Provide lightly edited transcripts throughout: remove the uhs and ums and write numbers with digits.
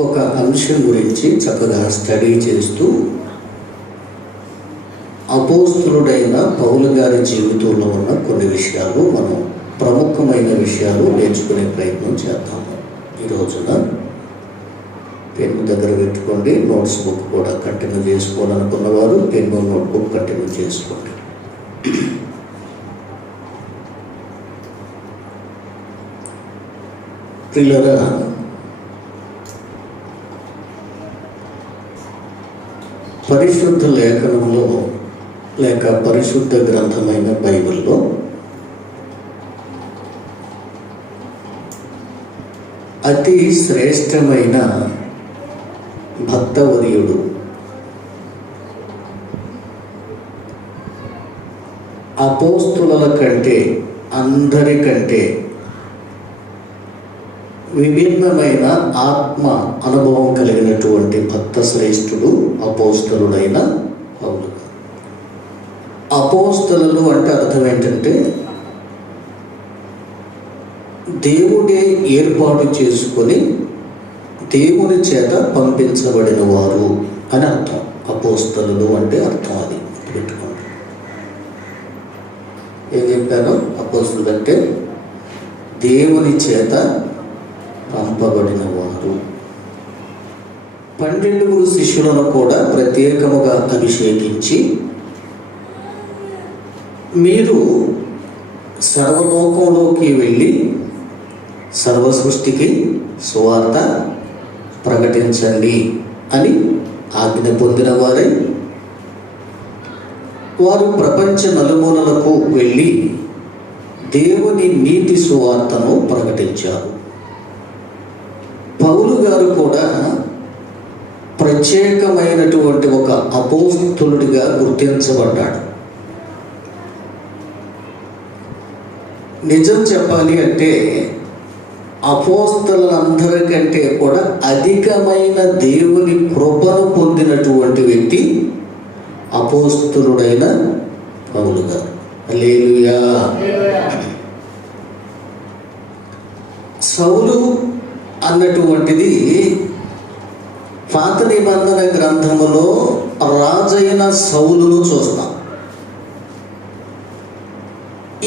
ఒక అంశం గురించి చక్కగా స్టడీ చేస్తూ అపోస్తులుడైన పౌలు గారి జీవితంలో ఉన్న కొన్ని విషయాలు, మనం ప్రముఖమైన విషయాలు నేర్చుకునే ప్రయత్నం చేద్దాము. ఈ రోజున పెన్ను దగ్గర పెట్టుకోండి. నోట్స్ బుక్ కూడా కంటిన్యూ చేసుకోవాలనుకున్న వారు పెన్ను నోట్బుక్ కంటిన్యూ చేసుకోండి. ప్రియులారా, పరిశుద్ధ లేఖనంలో లేక పరిశుద్ధ గ్రంథమైన బైబిల్లో అతి శ్రేష్టమైన భక్తవర్యుడు, అపోస్తుల కంటే అందరికంటే విభిన్నమైన ఆత్మ అనుభవం కలిగినటువంటి భక్త శ్రేష్ఠుడు అపోస్తలుడైన పౌలు. అపోస్తలులు అంటే అర్థం ఏంటంటే దేవుడే ఏర్పాటు చేసుకొని దేవుని చేత పంపించబడిన వారు అని అర్థం. అపోస్తలులు అంటే అర్థం అది పెట్టుకోండి. ఏం చెప్పాను? అపోస్తలులు అంటే దేవుని చేత పంపబడిన వారు. 12 శిష్యులను కూడా ప్రత్యేకముగా అభిషేకించి, మీరు సర్వలోకంలోకి వెళ్ళి సర్వ సృష్టికి సువార్త ప్రకటించండి అని ఆజ్ఞ పొందిన వారై, వారు ప్రపంచ నలుమూలలకు వెళ్ళి దేవుని నీతి సువార్తను ప్రకటించారు. పౌలు గారు కూడా ప్రత్యేకమైనటువంటి ఒక అపోస్తలుడిగా గుర్తించబడ్డాడు. నిజం చెప్పాలి అంటే అపోస్తలులందరికంటే కూడా అధికమైన దేవుని కృపను పొందినటువంటి వ్యక్తి అపోస్తలుడైన పౌలు గారు. హల్లెలూయా. సౌలు అన్నటువంటిది పాత నిబంధన గ్రంథములో రాజైన సౌలును చూస్తాం.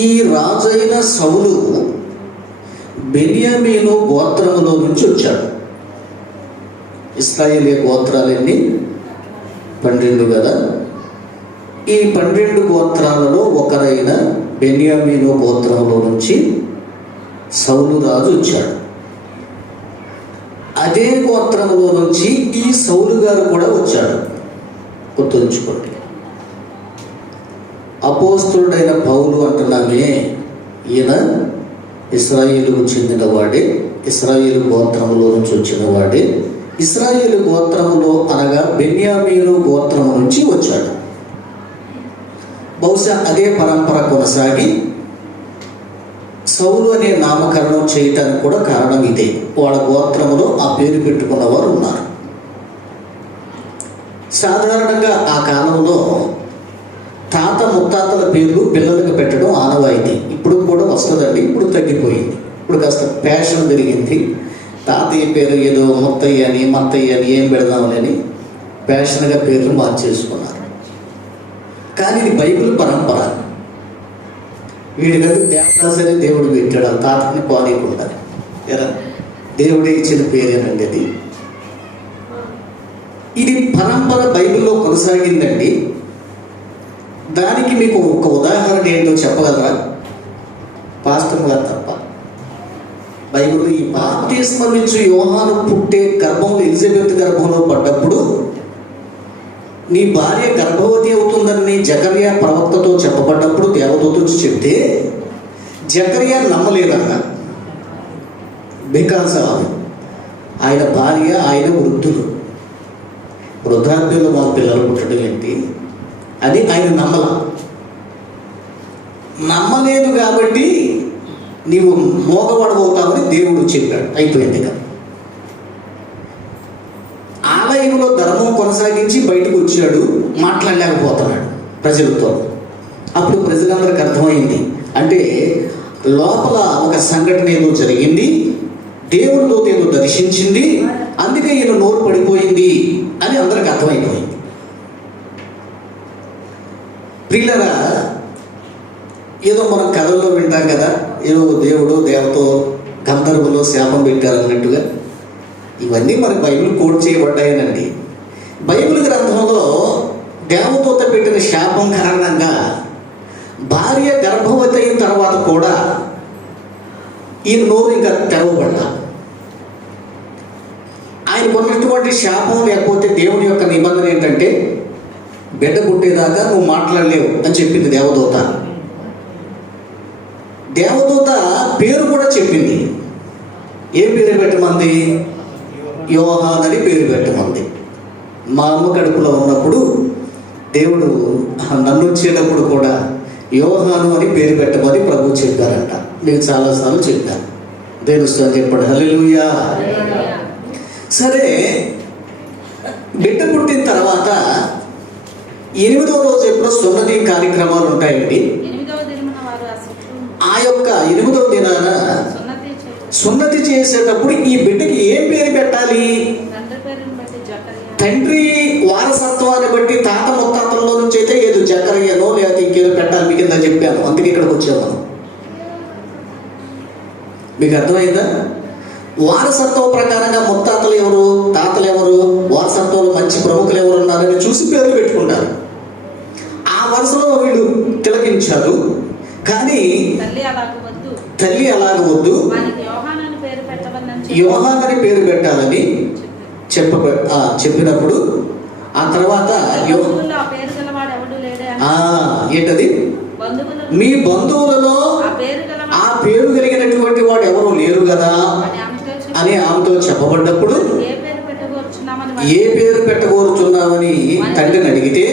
ఈ రాజైన సౌలు బెన్యామీను గోత్రములో నుంచి వచ్చాడు. ఇశ్రాయేలు గోత్రాలన్నీ 12 కదా. ఈ 12 గోత్రాలలో ఒకరైన బెన్యామీను గోత్రంలో నుంచి సౌలు రాజు వచ్చాడు. అదే గోత్రంలో నుంచి ఈ సౌలు గారు కూడా వచ్చాడు. గుర్తుంచుకోండి. అపోస్తలుడైన పౌలు అంటున్నామే, ఈయన ఇశ్రాయేలుకు చెందినవాడే, ఇశ్రాయేలు గోత్రములో నుంచి వచ్చినవాడే. ఇశ్రాయేలు గోత్రములో అనగా బెన్యామీను గోత్రము నుంచి వచ్చాడు. బహుశా అదే పరంపర కొనసాగి సౌలు అనే నామకరణం చేయటానికి కూడా కారణం ఇదే. వాళ్ళ గోత్రములో ఆ పేరు పెట్టుకున్న వారు ఉన్నారు. సాధారణంగా ఆ కాలంలో తాత ముత్తాతల పేర్లు పిల్లలకు పెట్టడం ఆనవాయితీ. ఇప్పుడు కూడా వస్తుందండి, ఇప్పుడు తగ్గిపోయింది. ఇప్పుడు కాస్త ఫ్యాషన్ పెరిగింది. తాతయ్య పేరు ఏదో ముత్తయ్య అని మత్తయ్య అని ఏం పెడదామని ఫ్యాషన్గా పేర్లు మార్చేసుకున్నారు. కానీ ఇది బైబిల్ పరంపర. వీడికది దేవదాసని దేవుడు పెట్టాడు, ఆ తాతని పానీయకుండా. ఎరా, దేవుడే ఇచ్చిన పేరేనండి అది. ఇది పరంపర బైబిల్లో కొనసాగిందండి. దానికి మీకు ఒక ఉదాహరణ ఏంటో చెప్పగలరా? పాస్టర్ గారు తప్ప బైబిల్లో ఈ బాప్తిస్మం నుంచి యోహాను పుట్టే గర్భంలో, ఎలిజబెత్ గర్భంలో పడ్డప్పుడు నీ భార్య గర్భవతి అవుతుందని జకర్యా ప్రవక్తతో చెప్పబడ్డప్పుడు దేవదూత వచ్చి చెప్తే జకర్యా నమ్మలేదన్న. బికాజ్ ఆయన భార్య, ఆయన వృద్ధులు, వృద్ధాప్యంలో మా పిల్లలు పుట్టడం ఏంటి అని ఆయన నమ్మలేదు. కాబట్టి నీవు మోగబడబోతావని దేవుడు చెప్పాడు. అయిపోయింది కదా. ఆలయంలో ధర్మం కొనసాగించి బయటకు వచ్చాడు, మాట్లాడలేకపోతున్నాడు ప్రజలతో. అప్పుడు ప్రజలందరికీ అర్థమైంది, అంటే లోపల ఒక సంఘటన ఏదో జరిగింది, దేవుని దూత ఏదో దర్శించింది, అందుకే ఈయన నోరు పడిపోయింది అని అందరికి అర్థమైపోయింది. ప్రియులరా, ఏదో మనం కథల్లో వింటాం కదా, ఏదో దేవుడు దేవతో గంధర్వులో శాపం పెట్టారు అన్నట్టుగా. ఇవన్నీ మనకి బైబిల్ కోట్ చేయబడ్డాయనండి. బైబిల్ గ్రంథంలో దేవదూత పెట్టిన శాపం కారణంగా భార్య గర్భవతి అయిన తర్వాత కూడా ఈ నోరు ఇంకా తెరవబడ్డా. ఆయన కొన్నటువంటి శాపం లేకపోతే దేవుని యొక్క నిబంధన ఏంటంటే బిడ్డ పుట్టేదాకా నువ్వు మాట్లాడలేవు అని చెప్పింది దేవదూత. దేవదూత పేరు కూడా చెప్పింది. ఏం పేరు పెట్టమంది? యోహాన్ అని పేరు పెట్టమంది. మా అమ్మ కడుపులో ఉన్నప్పుడు దేవుడు నన్ను వచ్చేటప్పుడు కూడా యోహాను అని పేరు పెట్టమని ప్రభు చెప్పారంట. నేను చాలాసార్లు చెప్పాను. దేవుని స్తోత్రం చెప్పండి, హల్లెలూయా. సరే, బిడ్డ పుట్టిన తర్వాత 8వ రోజు ఎప్పుడో సున్నతి కార్యక్రమాలు ఉంటాయండి. ఆ యొక్క 8వ దినాన సున్నతి చేసేటప్పుడు ఈ బిడ్డకి ఏం పేరు పెట్టాలి? తండ్రి వారసత్వాన్ని బట్టి తాత ముత్తాతల్లో నుంచి అయితే ఏదో జకరియనో లేకపోతే ఇంకేదో పెట్టాలి. మీకు కింద చెప్పాను, అందుకే ఇక్కడికి వచ్చాము. మీకు అర్థమైందా? వారసత్వం ప్రకారంగా ముత్తాతలు ఎవరు, తాతలు ఎవరు, వారసత్వంలో మంచి ప్రముఖులు ఎవరు ఉన్నారని చూసి పేర్లు పెట్టుకుంటారు. ఆ వరుసలో వీళ్ళు తిలకించారు. కానీ తల్లి అలాగ వద్దు, యోహాన్ అని పేరు పెట్టాలని చెప్పినప్పుడు ఆ తర్వాత ఏంటది? మీ బంధువులలో ఆ పేరు కలిగినటువంటి వాడు ఎవరు లేరు కదా అని ఆమెతో చెప్పబడ్డప్పుడు ఏ పేరు పెట్టగోరుచున్నామని తండ్రిని అడిగితే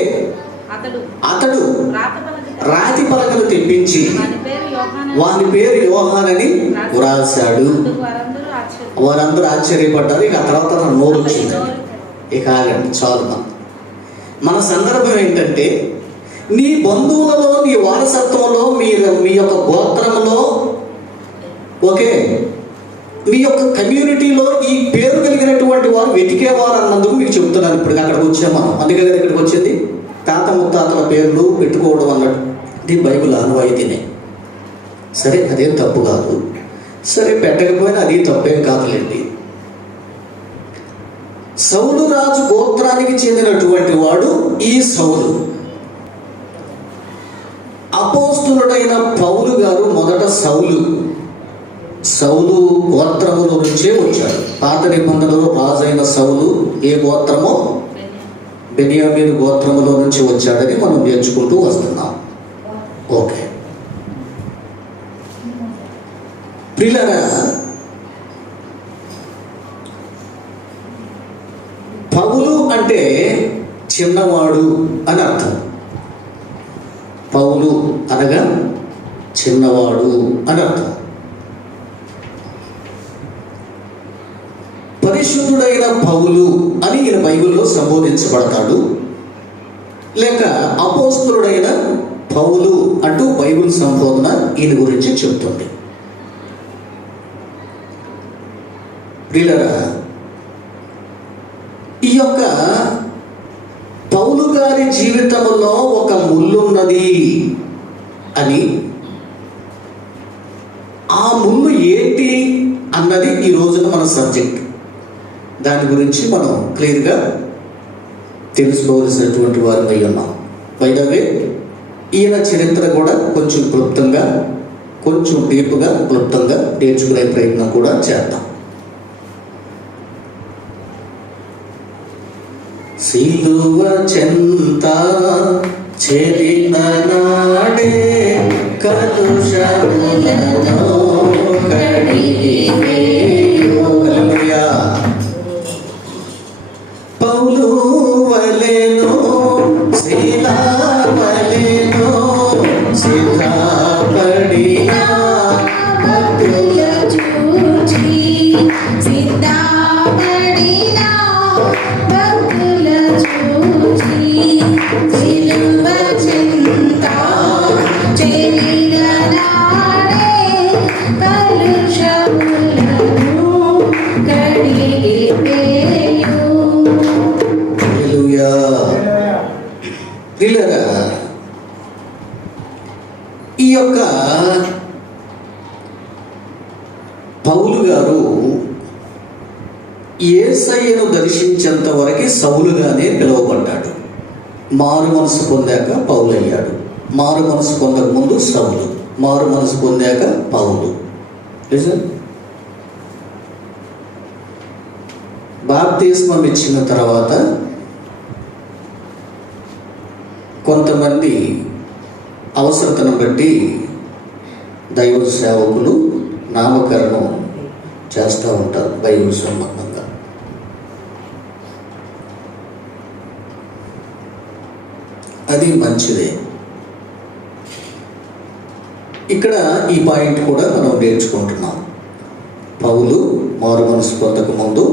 అతడు రాతి పలకలు తెప్పించి వాని పేరు యోహాన్ అని వ్రాసాడు. వారందరూ ఆశ్చర్యపడ్డారు. ఇక ఆ తర్వాత తన నోరు వచ్చింది. ఇక ఆగండి, చాలు. మన సందర్భం ఏంటంటే, నీ బంధువులలో, నీ వారసత్వంలో, మీ యొక్క గోత్రంలో, ఓకే, మీ యొక్క కమ్యూనిటీలో ఈ పేరు కలిగినటువంటి వారు వెతికేవారు అన్నందుకు మీకు చెప్తున్నాను. ఇప్పుడు అక్కడికి వచ్చాం మనం. అందుకే కదా ఇక్కడికి వచ్చింది. తాత ముత్తాతల పేర్లు పెట్టుకోవడం అన్నట్టు ఇది బైబిల్ ఆనవాయితీనే. సరే, అదేం తప్పు కాదు. సరే, పెట్టకపోయినా అది తప్పేం కాదులేండి. సౌలు రాజు గోత్రానికి చెందినటువంటి వాడు ఈ సౌలు. అపోస్తులుడైన పౌలు గారు మొదట సౌలు గోత్రముల నుంచే వచ్చాడు. పాత నిబంధనలో రాజైన సౌలు ఏ గోత్రమో? బెన్యామీను గోత్రములో నుంచి వచ్చాడని మనం నేర్చుకుంటూ వస్తున్నాం. ఓకే ప్రియులారా, పౌలు అంటే చిన్నవాడు అని అర్థం. పౌలు అనగా చిన్నవాడు అని అర్థం. పరిశుద్ధుడైన పౌలు అని ఈయన బైబిల్లో సంబోధించబడతాడు. లేక అపోస్తలుడైన పౌలు అంటూ బైబిల్ సంబోధన ఈయన గురించి చెబుతుంది. ప్రియులారా, ఈ యొక్క పౌలు గారి జీవితంలో ఒక ముళ్ళున్నది అని, ఆ ముళ్ళు ఏంటి అన్నది ఈ రోజున మన సబ్జెక్ట్. దాని గురించి మనం క్లియర్గా తెలుసుకోవాల్సినటువంటి వారిపై ఉన్నాం. బై ద వే, ఈయన చరిత్ర కూడా కొంచెం క్లుప్తంగా, కొంచెం డీప్గా క్లుప్తంగా నేర్చుకునే ప్రయత్నం కూడా చేద్దాం. సిలువ చెంత చెరిన నాడే కలుషములను కడిగివేయు. హల్లెలూయా. పౌలు వలెను శీలా వలెను సిద్ధపడిన భక్తుల చూచి సిద్ధపడిన భక్తుల చూచి సిలువ చింత చెరిన నాడే కలుషములను ఈ యొక్క పౌలు గారు యేసయ్యను దర్శించేంత వరకు సౌలుగానే పిలువబడ్డాడు. మారు మనసు పొందాక పౌలు అయ్యాడు. మారు మనసు పొందక ముందు సౌలు, మారు మనసు పొందాక పౌలు. బాప్తిస్మం ఇచ్చిన తర్వాత కొంతమంది అవసరతను బట్టి దైవ సేవకులు నామకరణం చేస్తూ ఉంటారు బైబిల్ సంబంధంగా. అది మంచిదే. ఇక్కడ ఈ పాయింట్ కూడా మనం నేర్చుకుంటున్నాం. పౌలు మారు మనసు పొందక ముందు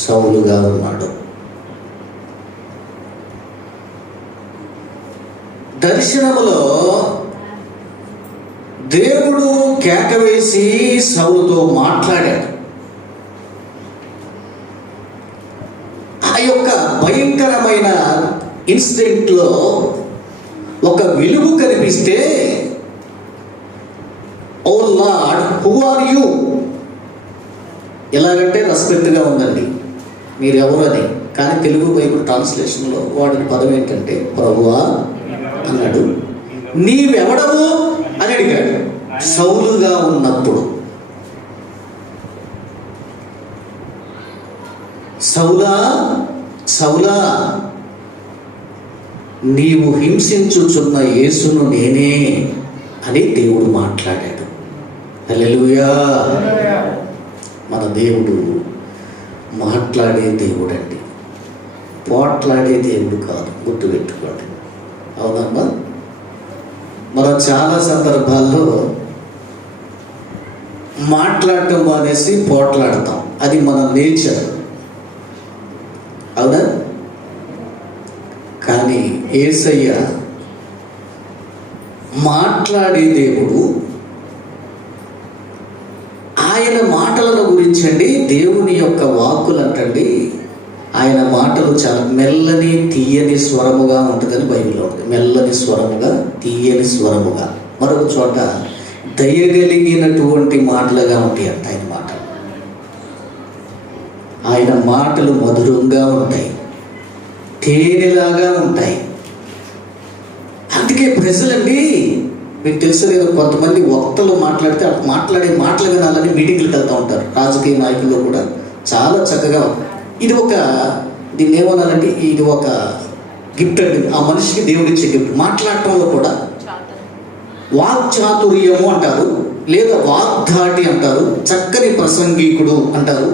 సౌలుగా ఉన్నాడు. దర్శనములో దేవుడు కేక వేసి సౌలుతో మాట్లాడాడు. ఆ యొక్క భయంకరమైన ఇన్సిడెంట్లో ఒక వెలుగు కనిపిస్తే, ఓ లార్డ్ హూ ఆర్ యూ, ఎలాగంటే రెస్పెక్ట్గా ఉందండి, మీరు ఎవరని. కానీ తెలుగు బైబిల్ ట్రాన్స్లేషన్లో వాడిన పదం ఏంటంటే ప్రభువా అన్నాడు. నీవెవడవు అని అడిగాడు సౌలుగా ఉన్నప్పుడు. సౌలా సౌలా, నీవు హింసించుచున్న యేసును నేనే అని దేవుడు మాట్లాడాడు. హల్లెలూయా. మన దేవుడు మాట్లాడే దేవుడు అండి, పోట్లాడే దేవుడు కాదు, గుర్తుపెట్టుకోండి. అవునమ్మా. మనం చాలా సందర్భాల్లో మాట్లాడటం అనేసి పోట్లాడతాం, అది మన నేచర్. అవునా? కానీ యేసయ్య మాట్లాడే దేవుడు. ఆయన మాటలను గురించండి, దేవుని యొక్క వాక్కులు అంటండి, ఆయన మాటలు చాలా మెల్లని తీయని స్వరముగా ఉంటుందని బైబిల్లో ఉంటుంది. మెల్లని స్వరముగా, తీయని స్వరముగా. మరొక చోట దయగలిగినటువంటి మాటలుగా ఉంటాయి అంట ఆయన మాటలు. ఆయన మాటలు మధురంగా ఉంటాయి, తేనెలాగా ఉంటాయి. అందుకే ప్రజలండి, మీకు తెలుసు లేదా, కొంతమంది వక్తలు మాట్లాడితే మాట్లాడే మాటలు వినాలని మీటింగ్లకు వెళ్తూ ఉంటారు. రాజకీయ నాయకుల్లో కూడా చాలా చక్కగా, ఇది ఒక, దీన్ని ఏమన్నారంటే ఇది ఒక గిఫ్ట్ అండి, ఆ మనిషికి దేవుడిచ్చే గిఫ్ట్. మాట్లాడటంలో కూడా వాక్చాతుర్యము అంటారు, లేదా వాగ్ధాటి అంటారు, చక్కని ప్రసంగికుడు అంటారు.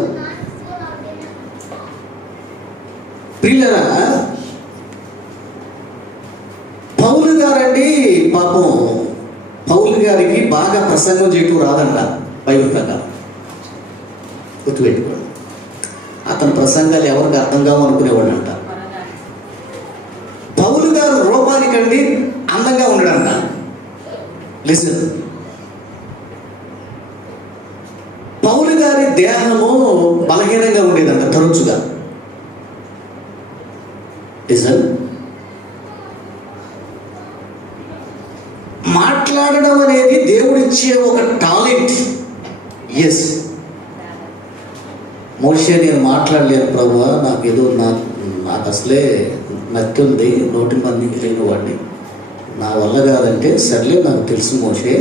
ప్రియులరా, పౌలు గారండి, పాపం పౌలు గారికి బాగా ప్రసంగం చేయటం రాదంట బైబిల్ ప్రకారం. గుర్తుపెట్టుకోండి, అతని ప్రసంగాలు ఎవరికి అర్థం కావనుకునేవాడు అంట. పౌలు గారు రూపానికండి అందంగా ఉండడంట. లిసన్, పౌలు గారి దేహము బలహీనంగా ఉండేదంట తరచుగా. లిసన్, మాట్లాడడం అనేది దేవుడిచ్చే ఒక టాలెంట్. ఎస్, మోషే నేను మాట్లాడలేను ప్రభువా, నాకేదో నాకు అసలే నత్తుంది, నోటి మంది లేని వాడిని, నా వల్ల కాదంటే, సర్లే నాకు తెలుసు మోషే,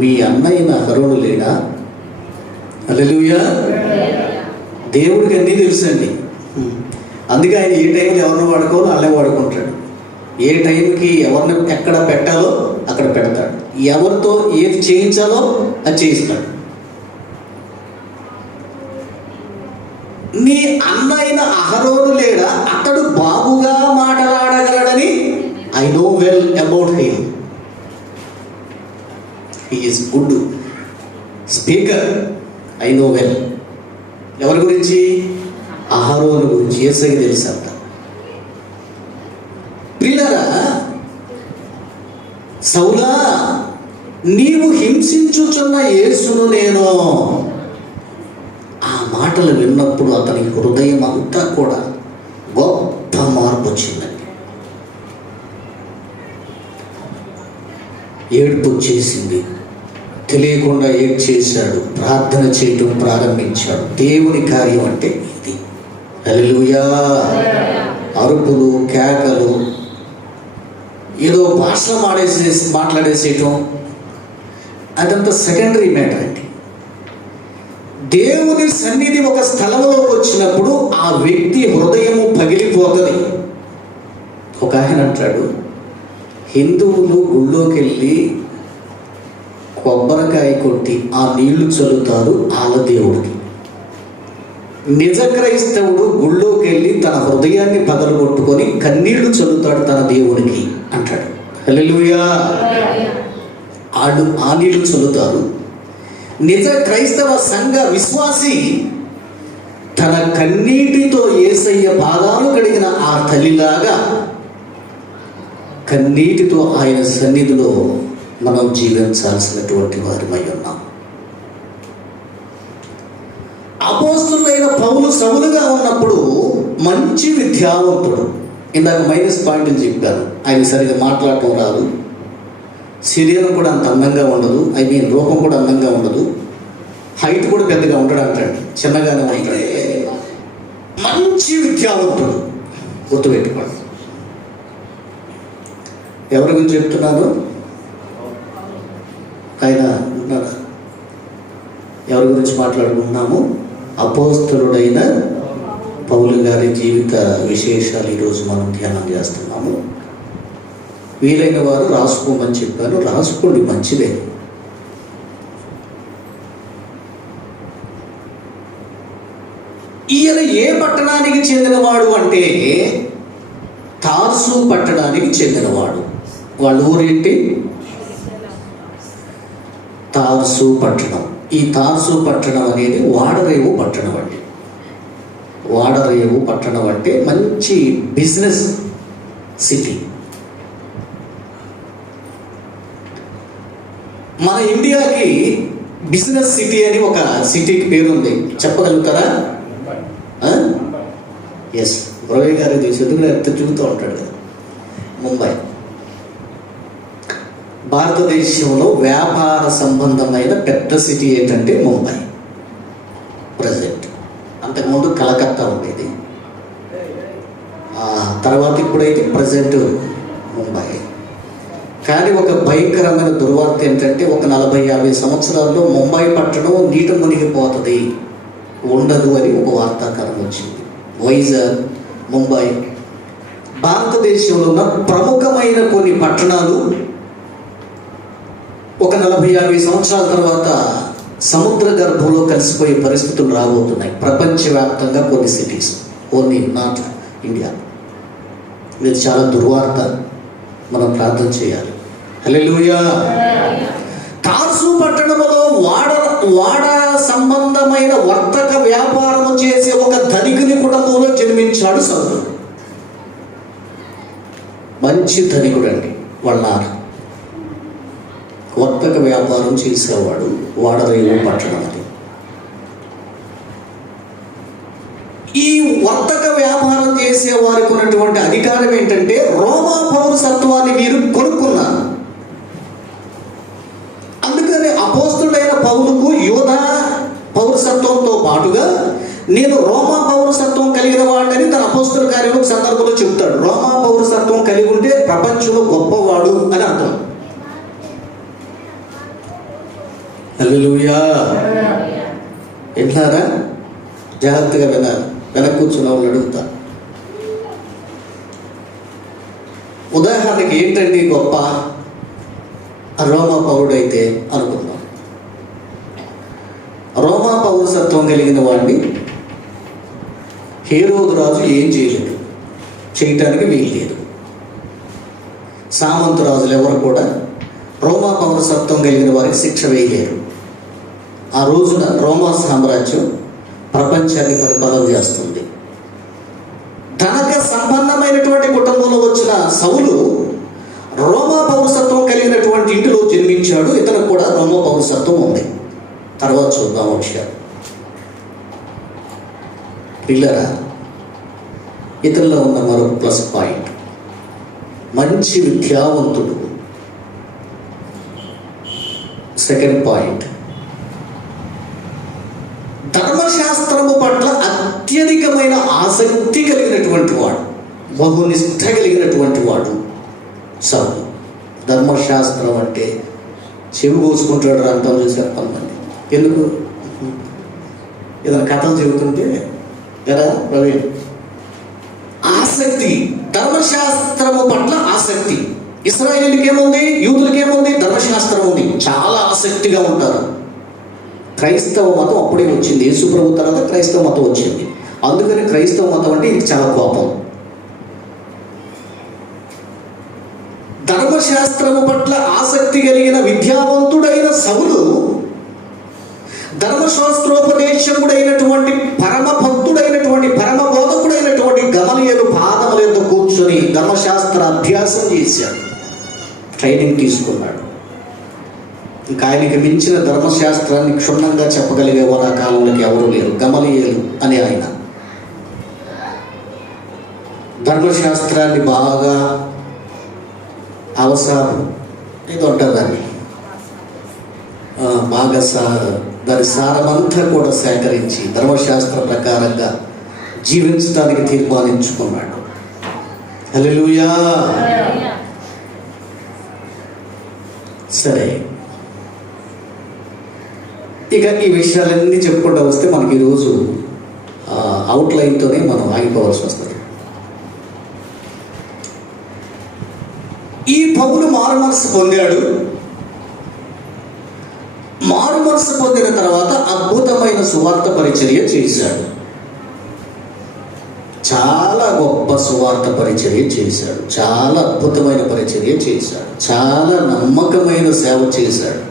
మీ అన్నయ్య అహరోను లేడా? హల్లెలూయా. దేవుడికి అన్నీ తెలుసండి. అందుకే ఆయన ఏ టైంలో ఎవరిని వాడుకోవాలో వాళ్ళే వాడుకుంటాడు. ఏ టైంకి ఎవరిని ఎక్కడ పెట్టాలో అక్కడ పెడతాడు. ఎవరితో ఏది చేయించాలో అది చేయిస్తాడు. నీ అన్నైన అహరోను లేడా? అతడు బాగుగా మాట్లాడగలడని I know well about him. He is good speaker. I know well. ఎవరి గురించి? అహరోను గురించి. యేసయ్యకి తెలుసు అంట. ప్రియులారా, సౌలా, నీవు హింసించుచున్న యేసును నేను. ఆ మాటలు విన్నప్పుడు అతని హృదయం అంతా కూడా గొప్ప మార్పు వచ్చిందండి. ఏడుపు వచ్చేసింది. తెలియకుండా ఏడ్ చేశాడు, ప్రార్థన చేయటం ప్రారంభించాడు. దేవుని కార్యం అంటే ఇది. హల్లెలూయా. అరుపులు, కేకలు, ఏదో భాషలు మాట్లాడేసేయటం అదంతా సెకండరీ మ్యాటర్ అండి. దేవుని సన్నిధి ఒక స్థలంలోకి వచ్చినప్పుడు ఆ వ్యక్తి హృదయము పగిలిపోతుంది. ఒక ఆయన అంటాడు, హిందువులు గుళ్ళోకి వెళ్ళి కొబ్బరికాయ కొట్టి ఆ నీళ్లు చల్లుతారు వాళ్ళ దేవుడికి. నిజ క్రైస్తవుడు గుళ్ళోకి వెళ్ళి తన హృదయాన్ని పగలగొట్టుకొని కన్నీళ్లు చల్లుతాడు తన దేవుడికి అంటాడు. హల్లెలూయా. ఆ నీళ్లు చల్లుతారు. నిజ క్రైస్తవ సంఘ విశ్వాసి తన కన్నీటితో యేసయ్య పాదాలు కడిగిన ఆ తల్లిలాగా కన్నీటితో ఆయన సన్నిధిలో మనం జీవించాల్సినటువంటి వారిమై ఉన్నాం. అపోస్తలుడైన పౌలు సౌలుగా ఉన్నప్పుడు మంచి విద్యావంతుడు. ఇందాక మైనస్ పాయింట్లు చెప్పాను. ఆయన సరిగా మాట్లాడటం రాదు, శరీరం కూడా అంత అందంగా ఉండదు, రూపం కూడా అందంగా ఉండదు, హైట్ కూడా పెద్దగా ఉండడు అంటాడు, చిన్నగానే ఉంటాడు. మంచి విద్యావంతుడు, గుర్తుపెట్టుకోండి. ఎవరి గురించి చెప్తున్నాను? ఆయన ఉన్నారా? ఎవరి గురించి మాట్లాడుకుంటున్నాము? అపోస్తలుడైన పౌలు గారి జీవిత విశేషాలు ఈరోజు మనం ధ్యానం చేస్తున్నాము. వీలైన వారు రాసుకోమని చెప్పాను, రాసుకోండి, మంచిదే. ఈయన ఏ పట్టణానికి చెందినవాడు అంటే తార్సు పట్టణానికి చెందినవాడు. వాళ్ళ ఊరేంటి? తార్సు పట్టణం. ఈ తార్సు పట్టణం అనేది వాడరేవు పట్టణం అండి. వాడరేవు పట్టణం అంటే మంచి బిజినెస్ సిటీ. మన ఇండియాకి బిజినెస్ సిటీ అని ఒక సిటీకి పేరుంది, చెప్పగలుగుతారా? ఎస్, మురళి గారు చదువుకుని ఎంత చూస్తూ ఉంటాడు కదా. ముంబై భారతదేశంలో వ్యాపార సంబంధమైన పెద్ద సిటీ ఏంటంటే ముంబై. ప్రజెంట్, అంతకుముందు కలకత్తా ఉండేది, తర్వాత ఇప్పుడైతే ప్రజెంట్ ముంబై. కానీ ఒక భయంకరమైన దుర్వార్త ఏంటంటే ఒక 40-50 సంవత్సరాల్లో ముంబై పట్టణం నీట మునిగిపోతుంది, ఉండదు అని ఒక వార్తాకరం వచ్చింది. వైజాగ్, ముంబై, భారతదేశంలో ఉన్న ప్రముఖమైన కొన్ని పట్టణాలు ఒక 40-50 సంవత్సరాల తర్వాత సముద్ర గర్భంలో కలిసిపోయే పరిస్థితులు రాబోతున్నాయి. ప్రపంచవ్యాప్తంగా కొన్ని సిటీస్, ఓన్లీ నాట్ ఇండియా. ఇది చాలా దుర్వార్త, మనం ప్రార్థన చేయాలి. హల్లెలూయా. తార్సు పట్టణంలో వాడ సంబంధమైన వర్తక వ్యాపారము చేసే ఒక ధనికుని కుటుంబంలో జన్మించాడు సౌలు. మంచి ధనికుడు అండి. వాళ్ళ వర్తక వ్యాపారం చేసేవాడు. వాడరేవు పట్టణం అది. ఈ వర్తక వ్యాపారం చేసే వారికి ఉన్నటువంటి అధికారం ఏంటంటే రోమా పౌరసత్వాన్ని వీరు కొనుక్కున్నారు. అందుకని అపోస్తలుడైన పౌలుకు యూదా పౌరసత్వంతో పాటుగా నేను రోమా పౌరసత్వం కలిగిన వాడిని తన అపోస్తల కార్యంలో సందర్భంలో చెప్తాడు. రోమా పౌరసత్వం కలిగి ఉంటే ప్రపంచంలో గొప్పవాడు అని అర్థం. హల్లెలూయా. వింటారా? జాగ్రత్తగా వినాలి. వెనక్కి కూర్చున్న వాళ్ళు అడుగుతా. ఉదాహరణకి ఏంటండి గొప్ప? రోమా పౌరుడైతే అనుకుందాం. రోమా పౌరసత్వం కలిగిన వాడిని హేరోదు రాజు ఏం చేయలేడు, చేయటానికి వీల్లేదు. సామంత రాజులు ఎవరు కూడా రోమా పౌరసత్వం కలిగిన వారికి శిక్ష వేయలేరు. ఆ రోజున రోమా సామ్రాజ్యం ప్రపంచాన్ని పరిపాలన చేస్తుంది. ధనక సంపన్నమైనటువంటి కుటుంబంలో వచ్చిన సౌలు రోమా పౌరసత్వం కలిగినటువంటి ఇంటిలో జన్మించాడు. ఇతనికి కూడా రోమా పౌరసత్వం ఉంది. తర్వాత చూద్దాం విషయాలు. పిల్లరా, ఇతరులో ఉన్న మరో ప్లస్ పాయింట్, మంచి విద్యావంతుడు. సెకండ్ పాయింట్, ధర్మశాస్త్రము పట్ల అత్యధికమైన ఆసక్తి కలిగినటువంటి వాడు, బహునిష్ట కలిగినటువంటి వాడు సౌలు. ధర్మశాస్త్రం అంటే చెవి కోసుకుంటాడు అంటాం చూసారు కొంతమంది. ఎందుకు? ఏదైనా కథలు చెబుతుంటే కదా ప్రవీణ్, ఆసక్తి, ధర్మశాస్త్రము పట్ల ఆసక్తి. ఇశ్రాయేలుకి ఏముంది, యూదులకి ఏముంది? ధర్మశాస్త్రం ఉంది, చాలా ఆసక్తిగా ఉంటారు. క్రైస్తవ మతం అప్పుడే వచ్చింది, యేసు ప్రభు తర్వాత క్రైస్తవ మతం వచ్చింది. అందుకని క్రైస్తవ మతం అంటే ఇది చాలా కోపం. ధర్మశాస్త్రము పట్ల ఆసక్తి కలిగిన విద్యావంతుడైన సౌలు ధర్మశాస్త్రోపదేశకుడైనటువంటి పరమ భక్తుడైనటువంటి పరమ బోధకుడైనటువంటి గమలీయేలు పాదముల యొద్ద కూర్చొని ధర్మశాస్త్ర అభ్యాసం చేశాడు, ట్రైనింగ్ తీసుకున్నాడు. ఇంకా ఆయనకి మించిన ధర్మశాస్త్రాన్ని క్షుణ్ణంగా చెప్పగలిగే వారు ఆ కాలంలోకి ఎవరు లేరు. గమలీయేలు అనే ఆయన ధర్మశాస్త్రాన్ని బాగా అవసరం ఏదో అంటారు దాన్ని, బాగా దాని సారమంతా కూడా సేకరించి ధర్మశాస్త్ర ప్రకారంగా జీవించడానికి తీర్మానించుకున్నాడు. హల్లెలూయా. సరే, ఇక ఈ విషయాలన్నీ చెప్పుకుంటూ వస్తే మనకి ఈరోజు అవుట్లైన్తోనే మనం ఆగిపోవాల్సి వస్తుంది. ఈ పౌలు మారుమనసు పొందాడు. మారుమనసు పొందిన తర్వాత అద్భుతమైన సువార్త పరిచర్య చేశాడు. చాలా గొప్ప సువార్త పరిచర్య చేశాడు, చాలా అద్భుతమైన పరిచర్య చేశాడు, చాలా నమ్మకమైన సేవ చేశాడు.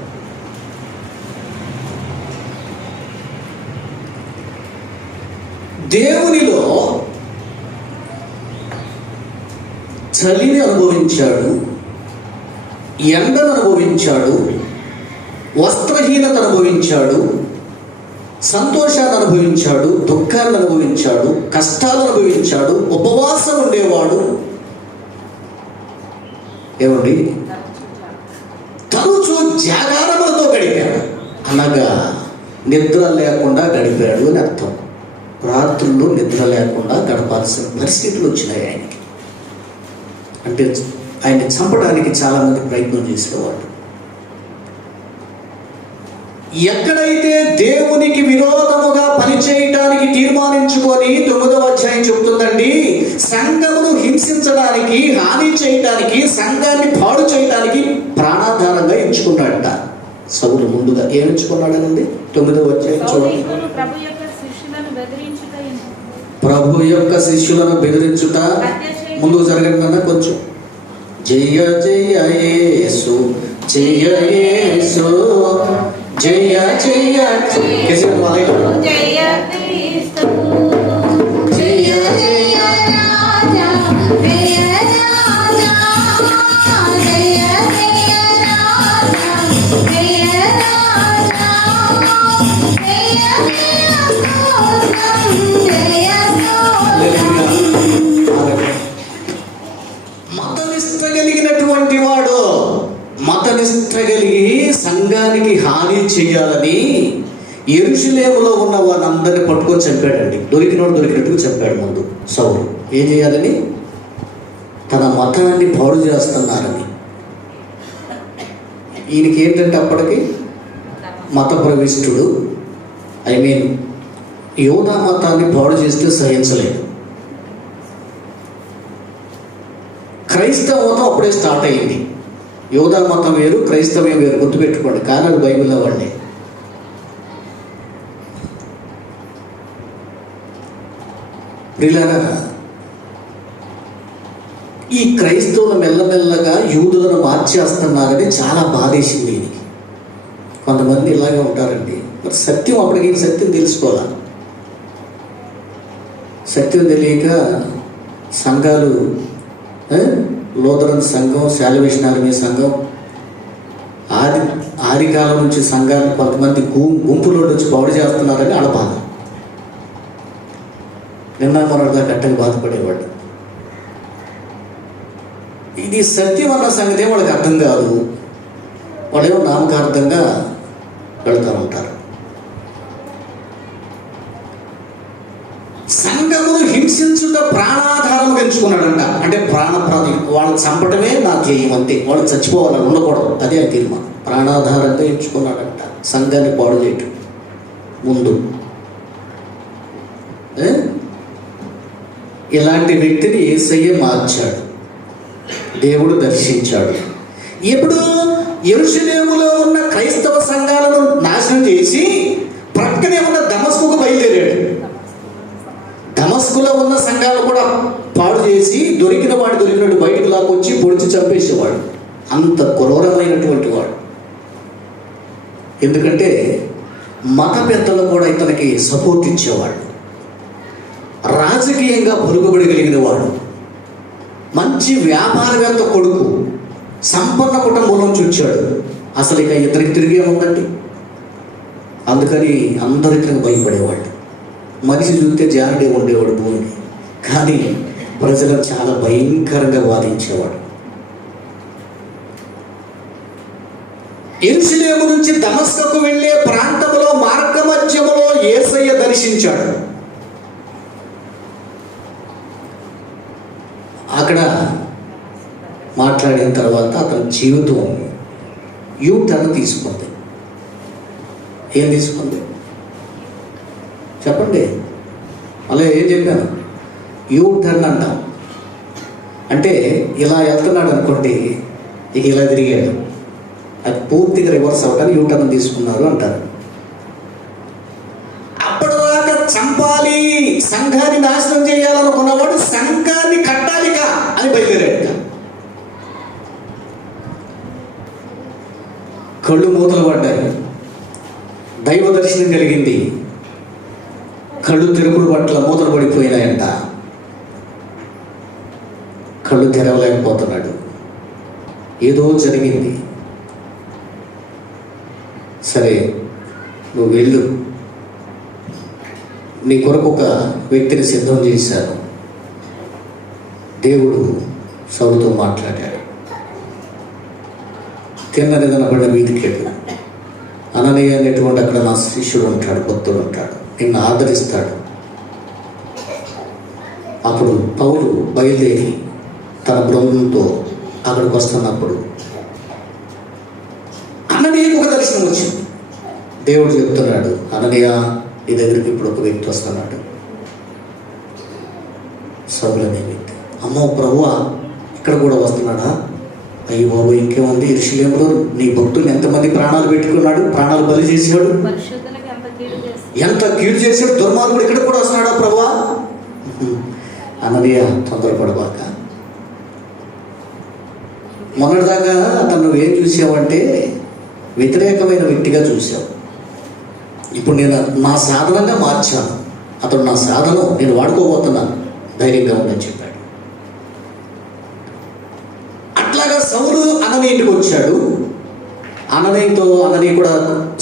దేవునిలో చలిని అనుభవించాడు, ఎండను అనుభవించాడు, వస్త్రహీనత అనుభవించాడు, సంతోషాన్ని అనుభవించాడు, దుఃఖాన్ని అనుభవించాడు, కష్టాలు అనుభవించాడు, ఉపవాసం ఉండేవాడు. ఏమండి, తరచూ జాగారములతో గడిపాడు, అనగా నిద్ర లేకుండా గడిపాడు అని అర్థం. రాత్రుల్లో నిద్ర లేకుండా గడపాల్సిన పరిస్థితులు వచ్చినాయి ఆయనకి. అంటే ఆయన్ని చంపడానికి చాలామంది ప్రయత్నం చేసేవాళ్ళు. ఎక్కడైతే దేవునికి విరోధముగా పనిచేయటానికి తీర్మానించుకొని 9వ అధ్యాయం చెబుతుందండి, సంఘమును హింసించడానికి, హాని చేయటానికి, సంఘాన్ని పాడు చేయటానికి ప్రాణాధారంగా ఎంచుకున్నాడట సౌలు. ముందుగా ఏం ఎంచుకున్నాడనండి? 9వ అధ్యాయం చూడండి. ప్రభు యొక్క శిష్యులను బెదిరించుట. ముందుకు జరగండి అన్న కొంచెం. జయ జయ యేసు, జయ యేసు, జయ జయ జయ క్రీస్తు, జయ జయ రాజా, జయ రాజా, జయ జయ రాజా, జయ రాజా, జయ జయ మతనిష్ట కలిగినటువంటి వాడు, మతనిష్ట కలిగి సంఘానికి హాని చేయాలని యెరూషలేములో ఉన్న వాళ్ళందరినీ పట్టుకొని చంపాడండి. దొరికినోడు దొరికినట్టుగా చంపాడు. ముందు సౌలు ఏం చేయాలని? తన మతాన్ని పాడు చేస్తున్నారని. ఈయనకి ఏంటంటే అప్పటికి మత ప్రవిష్టుడు, యోధా మతాన్ని పాడు చేస్తే సహించలేదు. క్రైస్తవ మతం అప్పుడే స్టార్ట్ అయింది. యోధా మతం వేరు, క్రైస్తవం వేరు, గుర్తుపెట్టుకోండి. కానీ అది బైబిల్లో వాడిని. ప్రియులారా, ఈ క్రైస్తవులు మెల్లమెల్లగా యూదులను మార్చేస్తున్నారని చాలా బాధేసింది దీనికి. కొంతమంది ఇలాగే ఉంటారండి. మరి సత్యం అప్పటికి సత్యం తెలుసుకోవాలి. సత్యం తెలియక సంఘాలు, లూథరన్ సంఘం, శాల్వేషన్ ఆర్మీ సంఘం, ఆదికాలం నుంచి సంఘాలు కొంతమంది గుంపులో వచ్చి పాడు చేస్తున్నారని ఆడ బాధ. నిన్న మొన్నటిదా గట్టగా బాధపడేవాడు. ఇది సత్యం అన్న సంగతి వాళ్ళకి అర్థం కాదు. వాళ్ళేమో నామకార్థంగా వెళ్తూ ఉంటారు. సంఘమును హింసించుట ప్రాణాధారం పెంచుకున్నాడంట. అంటే ప్రాణప్రాణి వాళ్ళు చంపటమే నా ధ్యేయం, అంతే. వాళ్ళు చచ్చిపోవాలని ఉండకూడదు, అదే ఆ తీర్మానం. ప్రాణాధారంగా ఎంచుకున్నాడంట సంఘాన్ని పాడు చేయటం. ముందు ఇలాంటి వ్యక్తిని యేసయ్య మార్చాడు, దేవుడు దర్శించాడు. ఇప్పుడు యెరూషలేములో ఉన్న క్రైస్తవ సంఘాలను నాశనం చేసి ప్రక్కనే ఉన్న దమస్కుకు బయలుదేరాడు. దమస్కులో ఉన్న సంఘాలు కూడా పాడు చేసి దొరికినట్టు బయటకు లాక్కొచ్చి పొడిచి చంపేసేవాడు. అంత క్రూరమైనటువంటి వాడు. ఎందుకంటే మత పెద్దలు కూడా ఇతనికి సపోర్ట్ ఇచ్చేవాడు. రాజకీయంగా పలుకుబడగలిగిన వాడు, మంచి వ్యాపారవేత్త కొడుకు, సంపన్న కుటుంబం నుంచి వచ్చాడు. అసలు ఇక ఇతనికి తిరిగే ఉందండి. అందుకని అందరూ ఇతనికి భయపడేవాడు. మనిషి చూస్తే జారుడే ఉండేవాడు భూమిని, కానీ ప్రజలను చాలా భయంకరంగా వాదించేవాడు. యెరూషలేము నుంచి దమస్కుకు వెళ్ళే ప్రాంతంలో మార్గ మధ్యములో యేసయ్య దర్శించాడు. అక్కడ మాట్లాడిన తర్వాత అతని జీవితం యూటర్న్ తీసుకుంది. ఏం తీసుకుంది చెప్పండి? అలా ఏం చెప్పాను? యూటర్న్ అంటాం. అంటే ఇలా వెళ్తున్నాడు అనుకోండి, ఇక ఇలా తిరిగాడు, అది పూర్తిగా రివర్స్ అవ్వడానికి యూటర్న్ తీసుకున్నారు అంటారు. అప్పటిదాకా చంపాలి, సంఘాన్ని నాశనం చేయాలనుకున్నవాడు సంఘాన్ని కట్టాలిగా అని బయలుదేరాడు. కళ్ళు మూతలు పడ్డాయి, దైవ దర్శనం కలిగింది. కళ్ళు తెరుపుడు పట్ల మూతలు పడిపోయినాయంట. కళ్ళు తెరవలేకపోతున్నాడు. ఏదో జరిగింది. సరే నువ్వు వెళ్ళు, నీ కొరకు ఒక వ్యక్తిని సిద్ధం చేశాను. దేవుడు సౌలుతో మాట్లాడాడు. తిన్నది కనబడిన వీధికి వెళ్ళు. అననీయ అనేటువంటి అక్కడ నా శిష్యుడు ఉంటాడు, భక్తుడు ఉంటాడు, నిన్ను ఆదరిస్తాడు. అప్పుడు పౌలు బయలుదేరి తన బృందంతో అక్కడికి వస్తున్నప్పుడు అననీయకు ఒక దర్శనం వచ్చింది. దేవుడు చెప్తున్నాడు, అననీయ నీ దగ్గరికి ఇప్పుడు ఒక వ్యక్తి వస్తున్నాడు, సౌలు అనే వ్యక్తి. అమ్మో ప్రభువా, ఇక్కడ కూడా వస్తున్నాడా? అయ్యో బాబు, ఇంకేముంది, యెరూషలేములో నీ భక్తులు ఎంతమంది ప్రాణాలు పెట్టుకున్నాడు, ప్రాణాలు బలి చేశాడు, ఎంత కీడు చేశాడు, దుర్మార్గుడు ఇక్కడ కూడా వస్తున్నాడా ప్రభువా? అననీయ తొందరపడబాక. మొన్నటిదాకా అతను నువ్వేం చూసావంటే వ్యతిరేకమైన వ్యక్తిగా చూసావు. ఇప్పుడు నేను నా సాధనంగా మార్చాను. అతడు నా సాధనం, నేను వాడుకోబోతున్నాను, ధైర్యంగా ఉందని చెప్పాడు. అట్లాగా సౌలు అననీయ ఇంటికి వచ్చాడు. అననీయతో అననీయ కూడా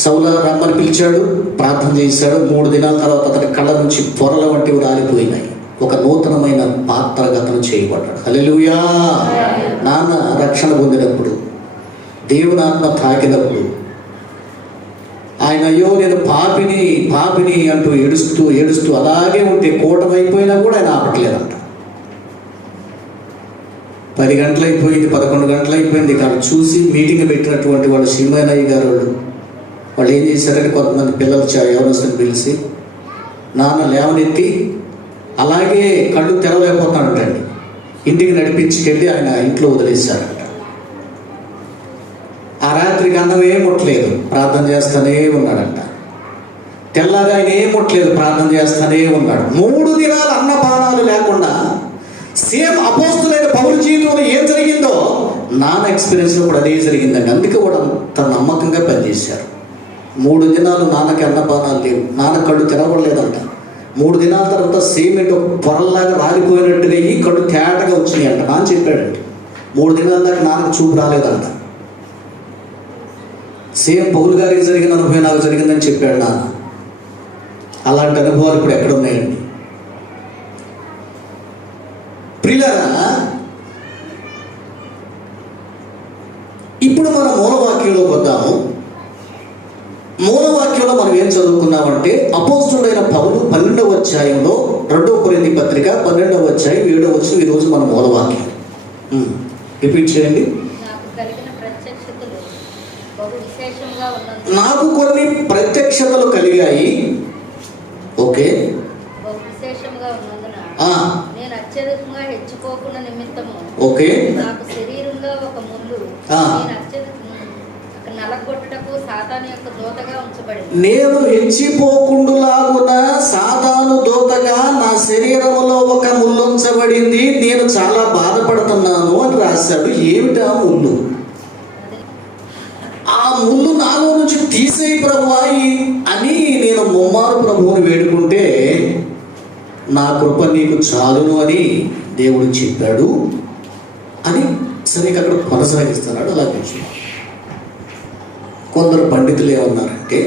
సౌలు రమ్మని పిలిచాడు, ప్రార్థన చేశాడు. 3 దినాల తర్వాత అతని కళ్ళ నుంచి పొరల వంటివి రాలిపోయినాయి. ఒక నూతనమైన పాత్రగా అతను చేయబడ్డాడు. హల్లెలూయా. నాన్న రక్షణ పొందినప్పుడు, దేవుని ఆత్మ తాకినప్పుడు ఆయన అయ్యో నేను పాపిని పాపిని అంటూ ఏడుస్తూ ఏడుస్తూ అలాగే ఉంటే కూటమైపోయినా కూడా ఆయన ఆపట్లేదంట. 10 గంటలు అయిపోయింది, 11 గంటలు అయిపోయింది. కానీ చూసి మీటింగ్ పెట్టినటువంటి వాళ్ళు శ్రీమయ్య గారు వాళ్ళు ఏం చేశారంటే కొంతమంది పిల్లలు యవనస్తుని పిలిచి నాన్న లేవనెత్తి అలాగే కళ్ళు తెరవలేకపోతాడంటండి, ఇంటికి నడిపించుకెళ్ళి ఆయన ఇంట్లో వదిలేశాడంట. ఆ రాత్రికి అన్నం ఏం ముట్టలేదు, ప్రార్థన చేస్తూనే ఉన్నాడంట. తెల్లారి ఆయన ఏం ముట్టలేదు, ప్రార్థన చేస్తూనే ఉన్నాడు. 3 దినాలు అన్నపానాలు లేకుండా. సేమ్ అపోస్తులైన పౌలు జీవితంలో ఏం జరిగిందో నాన్న ఎక్స్పీరియన్స్లో కూడా అదే జరిగిందండి. అందుకే కూడా అంత నమ్మకంగా పనిచేశారు. 3 దినాలు నాన్నకి అన్నపానాలు లేవు, నాన్న కళ్ళు తెరవలేదంట. 3 దినాల తర్వాత సేమ్ ఏంటో పొరల్లాగా రాలిపోయినట్టుగా ఈ కళ్ళు తేటగా వచ్చినాయి అంట. నాన్న చెప్పాడండి 3 దినాల దాకా నాన్నకు చూపు రాలేదంట. సేమ్ పౌలు గారికి జరిగిన అనుభవం నాకు జరిగిందని చెప్పాడు నాన్న. అలాంటి అనుభవాలు ఇప్పుడు ఎక్కడ ఉన్నాయండి? ప్రియులారా, ఇప్పుడు మన మూలవాక్యంలో వద్దాము. మూలవాక్యంలో మనం ఏం చదువుకున్నామంటే అపోస్తుడైన పౌలు 12వ అధ్యాయంలో 2 కొరింథీ పత్రిక 12వ అధ్యాయం 7వ వచనం ఈరోజు మన మూలవాక్యం. రిపీట్ చేయండి. నాకు కొన్ని ప్రత్యక్షతలు కలిగాయి. ఓకే. ఓకే. నేను హెచ్చిపోకుండులాగున సాతాను దూతగా నా శరీరములో ఒక ముళ్ళు ఉంచబడింది, నేను చాలా బాధపడుతున్నాను అని రాశాడు. ఏమిటా ముళ్ళు? ఆ ముళ్ళు నాలో నుంచి తీసేయి ప్రభువా అని నేను ముమ్మారు ప్రభువుని వేడుకుంటే నా కృప నీకు చాలును అని దేవుడు చెప్పాడు అని సరే అక్కడ కొనసాగిస్తున్నాడు. అలా కొంచెం కొందరు పండితులు ఏమన్నారంటే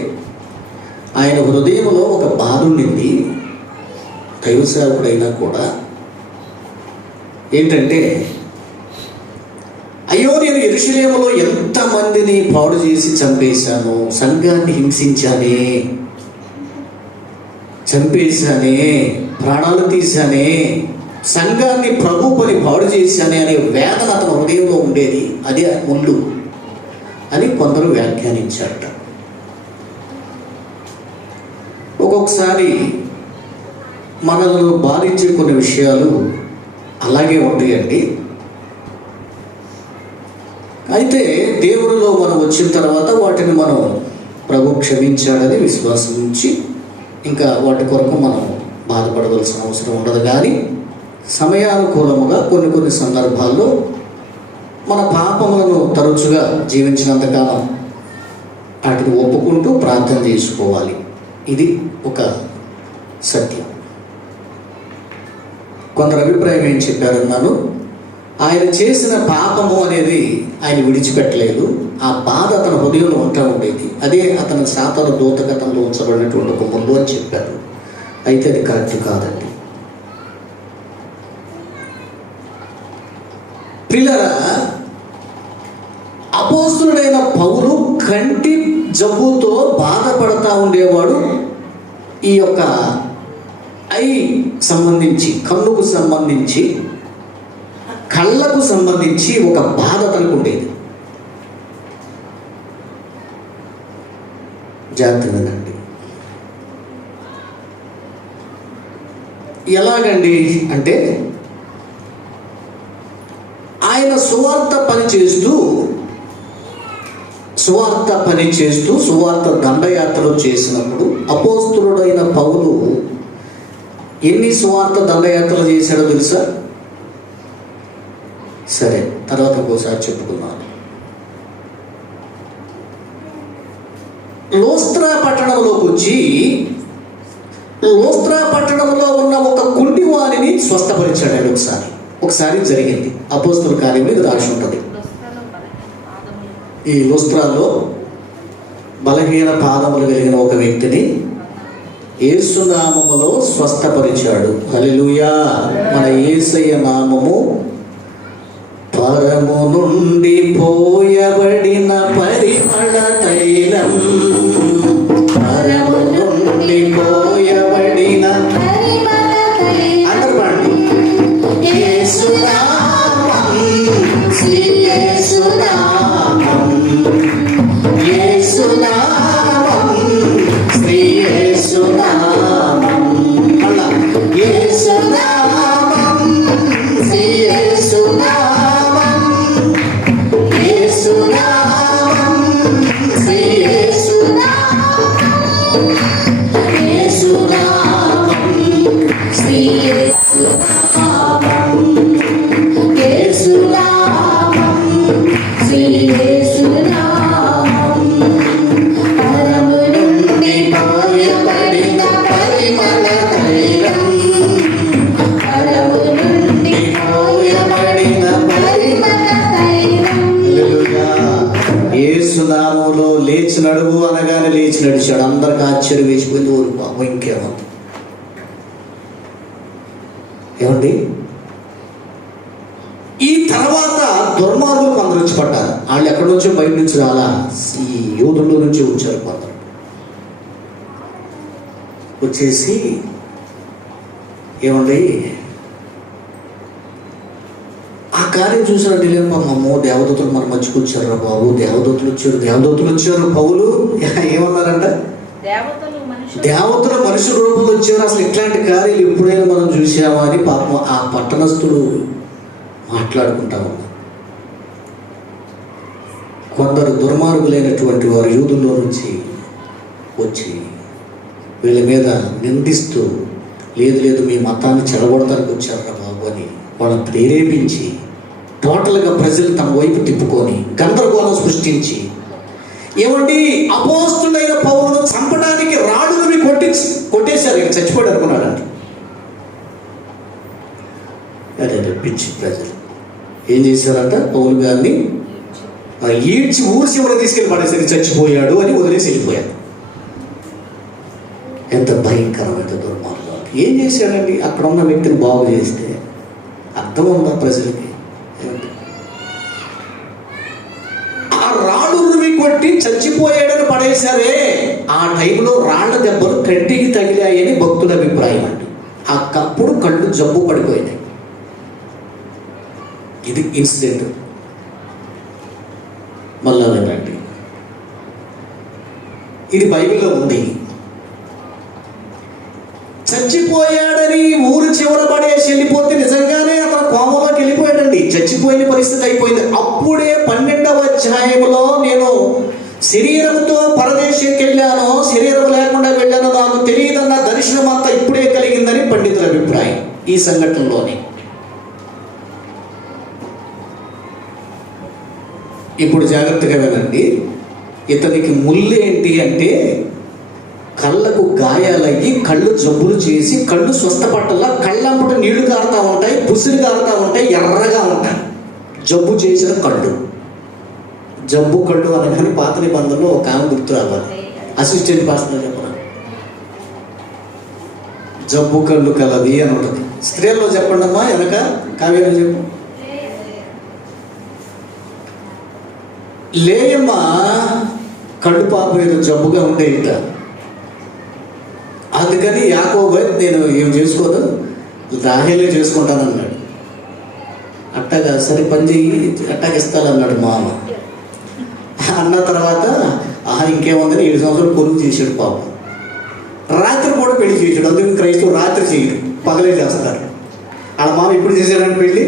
ఆయన హృదయంలో ఒక బాధ ఉండింది, దైవ సేవకుడైనా కూడా. ఏంటంటే అయ్యో నేను యెరూషలేములో ఎంతమందిని పాడు చేసి చంపేశాను, సంఘాన్ని చంపేశానే, ప్రాణాలు తీశానే, సంఘాన్ని ప్రభు పని పాడు చేశానే అనే వేదన అతని హృదయంలో ఉండేది. అదే ముళ్ళు అని కొందరు వ్యాఖ్యానించారట. ఒక్కొక్కసారి మనల్ని బాధించే కొన్ని విషయాలు అలాగే ఉంటాయండి. అయితే దేవుడిలో మనం వచ్చిన తర్వాత వాటిని మనం ప్రభు క్షమించాడని విశ్వాసం ఉంచి ఇంకా వాటి కొరకు మనం బాధపడవలసిన అవసరం ఉండదు. కానీ సమయానుకూలముగా కొన్ని సందర్భాల్లో మన పాపములను తరచుగా జీవించినంతకాలం వాటిని ఒప్పుకుంటూ ప్రార్థన చేసుకోవాలి. ఇది ఒక సత్యం. కొందరు అభిప్రాయం ఏం చెప్పారన్నాను, ఆయన చేసిన పాపము అనేది ఆయన విడిచిపెట్టలేదు, ఆ బాధ అతని హృదయంలో ఉంటా ఉండేది, అదే అతని సాతాను దూతగతంలో ఉంచబడినటువంటి ఒక ముళ్ళు అని చెప్పారు. అయితే అది కరెక్ట్ కాదండి. ప్రియులారా, అపోస్తులుడైన పౌలు కంటి జబ్బుతో బాధపడతా ఉండేవాడు. ఈ యొక్క ఐ సంబంధించి, కన్నుకు సంబంధించి, కళ్ళకు సంబంధించి ఒక బాధ తనకు ఉండేది. జాగ్రత్తగానండి. ఎలాగండి అంటే ఆయన సువార్త పని చేస్తూ సువార్త దండయాత్రలు చేసినప్పుడు అపోస్తులుడైన పౌలు ఎన్ని సువార్త దండయాత్రలు చేశాడో తెలుసా? సరే, తర్వాత ఇంకోసారి చెప్పుకున్నాను. లోస్త్రా పట్టణంలోకి వచ్చి లోస్త్రా పట్టణంలో ఉన్న ఒక కుంటి వారిని స్వస్థపరిచాడు. ఒకసారి జరిగింది. అపోస్తుల కార్యంలో ఇది రాసి ఉంటుంది. ఈ లోస్త్రాలో బలహీన పాదములు కలిగిన ఒక వ్యక్తిని యేసు నామములో స్వస్థపరిచాడు. హల్లెలూయా. మన యేసయ్య నామము పరము నుండి పోయబడిన పరిమళ తైలం, పరము నుండి పోయబడిన అందరూ పాడండి. యేసునామం, శ్రీ యేసునామం, యేసునామం, శ్రీ యేసునామం, అలా యేసునామం, శ్రీ యేసునామం, యేసునామం, శ్రీ యేసునామం, యేసునామం, శ్రీ యేసునామం, యేసునామం, శ్రీ యేసునామం, పరము నుండి పోయబడిన పరిమళ తైలం, పరము నుండి పోయబడిన పరిమళ తైలం. యేసు నామములో లేచి నడువు అనగానే లేచి నడిచాడు. అందరికి ఆశ్చర్యం వేసిపోయింది. ఊరు పాపం ఇంకేమంది ఏమండి? ఈ తర్వాత దుర్మార్గులు కొందరు వచ్చి పడ్డారు. వాళ్ళు ఎక్కడి నుంచో బయట నుంచి రాలా, ఈ యూదుల్లో నుంచి వచ్చారు కొందరు. వచ్చేసి ఏమండి ఆ కార్యం చూసినట్టు అమ్మో దేవదూతలు మన మధ్యకు వచ్చారు బాబు, దేవదూతలు వచ్చారు. పౌలు ఏమన్నారంట, దేవతలు మనుషుల రూపంలో వచ్చారు, అసలు ఇట్లాంటి కార్యాలు ఎప్పుడైనా మనం చూసామా అని పాపం ఆ పట్టణస్థులు మాట్లాడుకుంటా ఉన్నారు. కొందరు దుర్మార్గులైనటువంటి వారు యూదుల్లో నుంచి వచ్చి వీళ్ళ మీద నిందిస్తూ, లేదు మీ మతాన్ని చెడగొడతానికి వచ్చారా బాబు అని వాళ్ళని ప్రేరేపించి టోటల్గా ప్రజలు తమ వైపు తిప్పుకొని గందరగోళం సృష్టించి, ఏమండి అపోస్తులైన పౌలును చంపడానికి రాళ్ళుని కొట్టేశారు. ఇక చచ్చిపోయాడు అనుకున్నాడండి. అదే పిచ్చి ప్రజలు ఏం చేశారంట, పౌలు గారిని ఈడ్చి ఊరి చివర తీసుకెళ్ళి పడేసరికి చచ్చిపోయాడు అని వదిలేసి వెళ్ళిపోయాడు. ఎంత భయంకరమైన దుర్మార్గం. ఏం చేశాడండి, అక్కడ ఉన్న వ్యక్తిని బాగు చేస్తే అర్థం ఉందా ప్రజలకి? ఆ రాళ్ళు కొట్టి చచ్చిపోయాడని పడేశారే, ఆ టైంలో రాళ్ల దెబ్బలు కంటికి తగిలాయని భక్తుల అభిప్రాయం అండి. అప్పుడు కళ్ళు జబ్బు పడిపోయినాయి. ఇది ఇన్సిడెంట్. మళ్ళా వినండి, ఇది బైబిల్లో ఉంది. చచ్చిపోయాడని ఊరు చివర పడేసి వెళ్ళిపోతే నిజంగానే అతను కోమలోకి వెళ్ళిపోయాడండి. చచ్చిపోయిన పరిస్థితి అయిపోయింది. అప్పుడే 12వ అధ్యాయంలో నేను శరీరంతో పరదేశంకి వెళ్ళాను, శరీరం లేకుండా వెళ్ళాను, నాకు తెలియదన్న దర్శనం అంతా ఇప్పుడే కలిగిందని పండితుల అభిప్రాయం ఈ సంఘటనలోనే. ఇప్పుడు జాగ్రత్తగా వినండి. ఇతనికి ముళ్ళు ఏంటి అంటే, కళ్ళకు గాయాలయ్యి కళ్ళు జబ్బులు చేసి కళ్ళు స్వస్థపట్టల్లా కళ్ళంపట నీళ్లు కారుతూ ఉంటాయి, పుసిరి కారుతూ ఉంటాయి, ఎర్రగా ఉంటాయి. జబ్బు చేసిన కళ్ళు, జబ్బు కళ్ళు అనగానే పాత నిబంధనలో ఒక ఆమె గుర్తు రావాలి. అసిస్టెంట్ పాస్టర్ చెప్పరా, జబ్బు కళ్ళు కలది అని ఉంటుంది. స్త్రీల్లో చెప్పండి అమ్మా, వెనక కావ్యాలు చెప్పు. లేయమ్మ కళ్ళు పాప ఏదో జబ్బుగా ఉండే ఇంట, అందుకని యాకోబు నేను ఏం చేసుకోదు, రాహేలే చేసుకుంటాను అన్నాడు. అట్టగా సరే పని చెయ్యి, అట్టగిస్తానన్నాడు మామ. అన్న తర్వాత ఇంకేముందని 7 సంవత్సరాలు పొరుగు చేసాడు పాపం. రాత్రి కూడా పెళ్లి చేసాడు. అందుకని క్రైస్తవులు రాత్రి చేయడు, పగలే చేస్తారు. వాళ్ళ మామ ఎప్పుడు చేశాడని పెళ్ళి,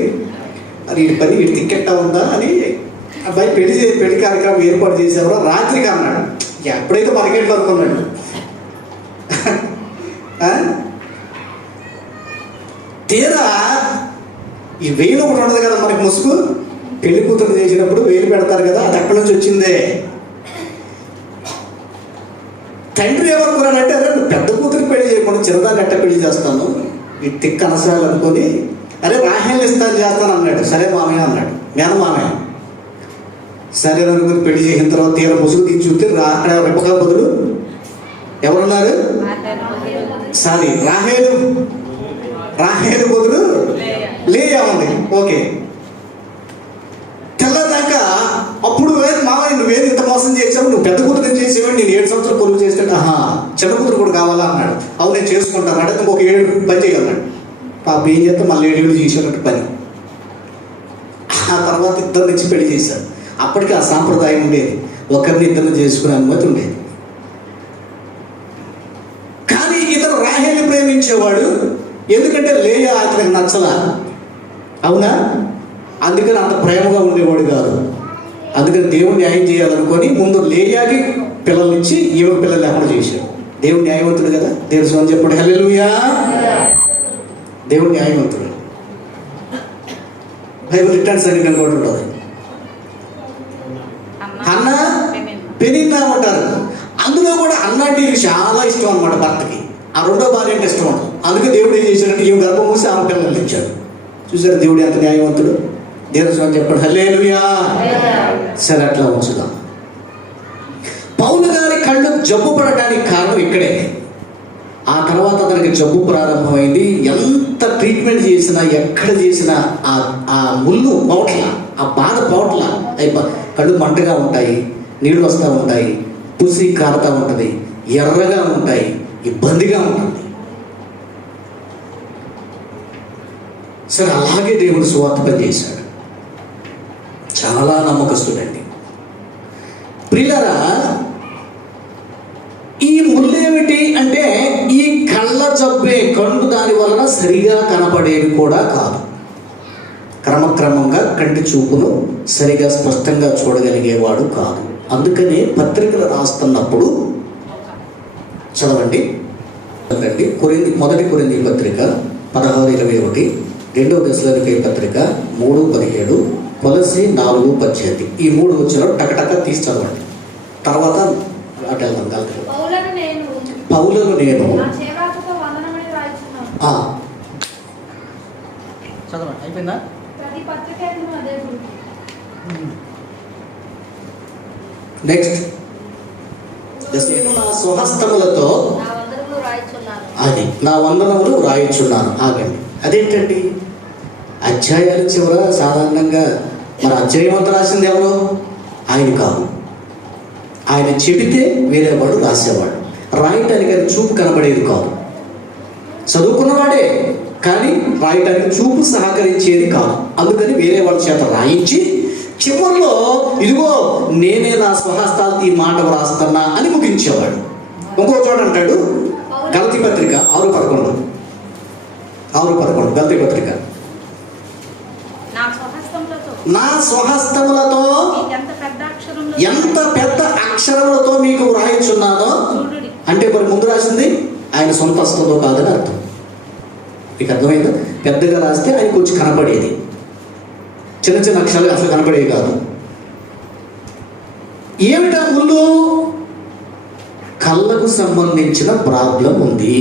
అది వీడి పని వీడి తిక్కెట్టా ఉందా అని అబ్బాయి పెళ్లి కార్యక్రమం ఏర్పాటు చేసేవారు. రాత్రికి అన్నాడు, ఎప్పుడైతే మనకెట్లు అనుకున్నాడు. తీరా ఈ వేలు ఒకటి ఉండదు కదా మనకి ముసుగు, పెళ్లి కూతురు చేసినప్పుడు వేలు పెడతారు కదా, అది ఎక్కడి నుంచి వచ్చిందే. తండ్రి ఏమనుకున్నాడంటే, అరే నువ్వు పెద్ద కూతురు పెళ్లి చేయకుండా చిన్నదాన్ని ఎట్ట పెళ్లి చేస్తాను, ఈ తిక్క అనసాలు అనుకొని, అరే రాహేలు ఇస్తాను చేస్తాను అన్నాడు. సరే మామయ్య అన్నాడు, మేన మామయ్య. సరే అనుకుని పెళ్లి చేసిన తర్వాత తీరా ముసుగు తీసి చూస్తే అక్కడ రెప్పగా బదులు ఎవరున్నారు, సారీ రాహేలు బదులు లేయా ఉంది. ఓకే, తెల్లదాకా అప్పుడు మామయ్య నువ్వేది ఇంత మోసం చేసావు, నువ్వు పెద్ద కూతురు చేసేవాడు, నేను 7 సంవత్సరాలు పొరుగు చేస్తాడు. చిన్న కూతురు కూడా కావాలా అన్నాడు. అవును నేను చేసుకుంటాను అంటే ఇంకొక 7 పని చేయగలన్నాడు. పాప ఏం చేస్తే మళ్ళీ 7 చేసేటట్టు పని. ఆ తర్వాత ఇద్దరు నుంచి పెళ్లి చేశారు. అప్పటికి ఆ సాంప్రదాయం ఉండేది, ఒకరిని ఇద్దరిని చేసుకునే అనుమతి ఉండేది. కానీ ఇతను రాహేలు ప్రేమించేవాడు, ఎందుకంటే లేయా అతనికి నచ్చలా. అవునా? అందుకని అంత ప్రేమగా ఉండేవాడు కాదు. అందుకని దేవుడు న్యాయం చేయాలనుకొని ముందు లేయాకి పిల్లల్నిచ్చి ఈమె పిల్లలు లేకుండా చేశాడు. దేవుడు న్యాయవంతుడు కదా, దేవుడు స్వామి చెప్పాడు హల్లెలూయా. దేవుడు న్యాయవంతుడు. బైబిల్ రిటర్న్స్ అని కూడా ఉంటుంది. అన్న పెనిన్నా ఉంటారు, అందులో కూడా అన్న అంటే ఇది చాలా ఇష్టం అనమాట భర్తకి. ఆ రెండో భార్య అంటే ఇష్టం ఉంటుంది. అందుకే దేవుడు ఏం చేశాడంటే ఈమె గర్భం మూసి ఆమె పిల్లలు ఇచ్చాడు. చూసారు దేవుడు ఎంత న్యాయవంతుడు. దేవుడు స్వామి చెప్పాడు హల్లెలూయా. సరే అట్లా ఉంచుదాం. పౌలు గారి కళ్ళు జబ్బు పడటానికి కారణం ఇక్కడే. ఆ తర్వాత అతనికి జబ్బు ప్రారంభమైంది. ఎంత ట్రీట్మెంట్ చేసినా ఎక్కడ చేసినా ఆ ముళ్ళు పోవట్ల, ఆ బాధ పోవట్ల. కళ్ళు మంటగా ఉంటాయి, నీళ్ళు వస్తూ ఉంటాయి, పుసి కారుతూ ఉంటుంది, ఎర్రగా ఉంటాయి, ఇబ్బందిగా ఉంటుంది. సరే, అలాగే దేవుడు సువార్త పని చేశాడు. చాలా నమ్మకస్తుడండి. ప్రియులారా, ఈ ముళ్ళేమిటి అంటే ఈ కళ్ళ జబ్బే, కళ్ళు దాని వలన సరిగా కనపడేవి కూడా కాదు. క్రమక్రమంగా కంటి చూపును సరిగా స్పష్టంగా చూడగలిగేవాడు కాదు. అందుకనే పత్రికలు రాస్తున్నప్పుడు చదవండి, మొదటి కొరింథీ పత్రిక 16:21, 2వ దశలోనికే పత్రిక 3:17, కొలస్సీ 4:18. ఈ 3 వచ్చిన టకటక తీసి చదవండి. తర్వాత అటు వెళ్దాం. పౌలను నేను చదవండి. అయిపోయిందా? నెక్స్ట్, నేను నా స్వహస్తములతో అది నా వందనములు రాయిచున్నాను. ఆగండి, అదేంటండి? అధ్యాయాల చివర సాధారణంగా మన అధ్యాయం అంతా రాసింది ఎవరు? ఆయన కాదు. ఆయన చెబితే వేరే వాడు రాసేవాడు. రాయటానికి ఆయన చూపు కనబడేది కాదు. చదువుకున్నవాడే కానీ రాయటానికి చూపు సహకరించేది కాదు. అందుకని వేరే వాళ్ళ చేత రాయించి చివరిలో ఇదిగో నేనే నా స్వహస్తాలతో ఈ మాట వ్రాస్తున్నా అని ముగించేవాడు. ఇంకో చోట అంటాడు, గలతీ పత్రిక 6:11, గలతీ పత్రిక, నా స్వహస్తములతో ఎంత పెద్ద అక్షరములతో మీకు వ్రాయిచున్నానో అంటే మరి ముందు రాసింది ఆయన సొంత హస్తంతో కాదని అర్థం. మీకు అర్థమైందా? పెద్దగా రాస్తే ఆయనకు వచ్చి కనపడేది, చిన్న చిన్న అక్షరాలు అసలు కనపడేవి కాదు. ఏమిటా ముందు? కళ్ళకు సంబంధించిన ప్రాబ్లం ఉంది.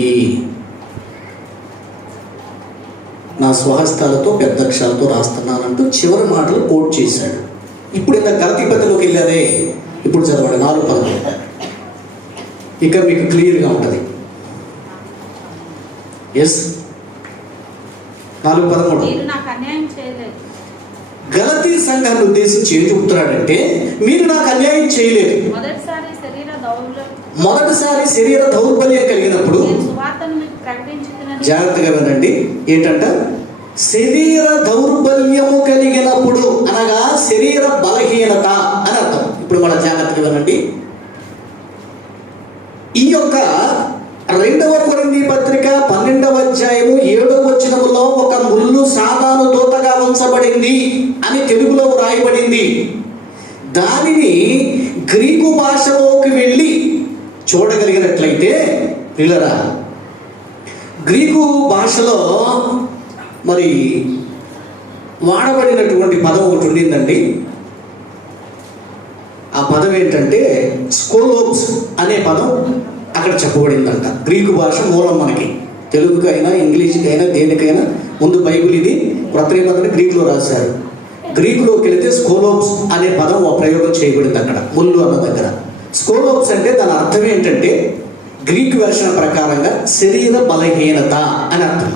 నా స్వహస్తాలతో పెద్ద అక్షరాలతో రాస్తున్నానంటూ చివరి మాటలు కోట్ చేశాడు. ఇప్పుడు ఇంత గలతీ పత్రికలోకి వెళ్ళారే, ఇప్పుడు చదవండి 4:11. ఇక మీకు క్లియర్గా ఉంటుంది. ఎస్, 4:13. గలతీ సంఘాన్ని ఉద్దేశించి ఏం చెబుతున్నాడంటే, మీరు నాకు అన్యాయం చేయలేదు. మొదటిసారి శరీర దౌర్బల్యం కలిగినప్పుడు, జాగ్రత్తగా వినండి, ఏంటంట? శరీర దౌర్బల్యము కలిగినప్పుడు అనగా శరీర బలహీనత అని అర్థం. ఇప్పుడు మన జాగ్రత్తగా వినండి. ఈ యొక్క 2వ కొరింథీ పత్రిక 12వ అధ్యాయము 7వ వచనములో ఒక ముళ్ళు సాతాను దూతగా ఉంచబడింది అని తెలుగులో వ్రాయబడింది. దానిని గ్రీకు భాషలోకి వెళ్ళి చూడగలిగినట్లయితే పిల్లరా, గ్రీకు భాషలో మరి వాడబడినటువంటి పదం ఒకటి ఉండిందండి. ఆ పదం ఏంటంటే స్కోలోప్స్ అనే పదం అక్కడ చెప్పబడిందంట. గ్రీకు భాష మూలం మనకి, తెలుగుకైనా ఇంగ్లీష్కైనా దేనికైనా ముందు బైబిల్ ఇది, క్రొత్త నిబంధన గ్రీకులో రాశారు. గ్రీకులోకి వెళితే స్కోలోప్స్ అనే పదం ప్రయోగం చేయబడింది అక్కడ, ముళ్ళు అన్న దగ్గర. స్కోలోప్స్ అంటే దాని అర్థం ఏంటంటే గ్రీక్ వెర్షన్ ప్రకారంగా శరీర బలహీనత అని అర్థం.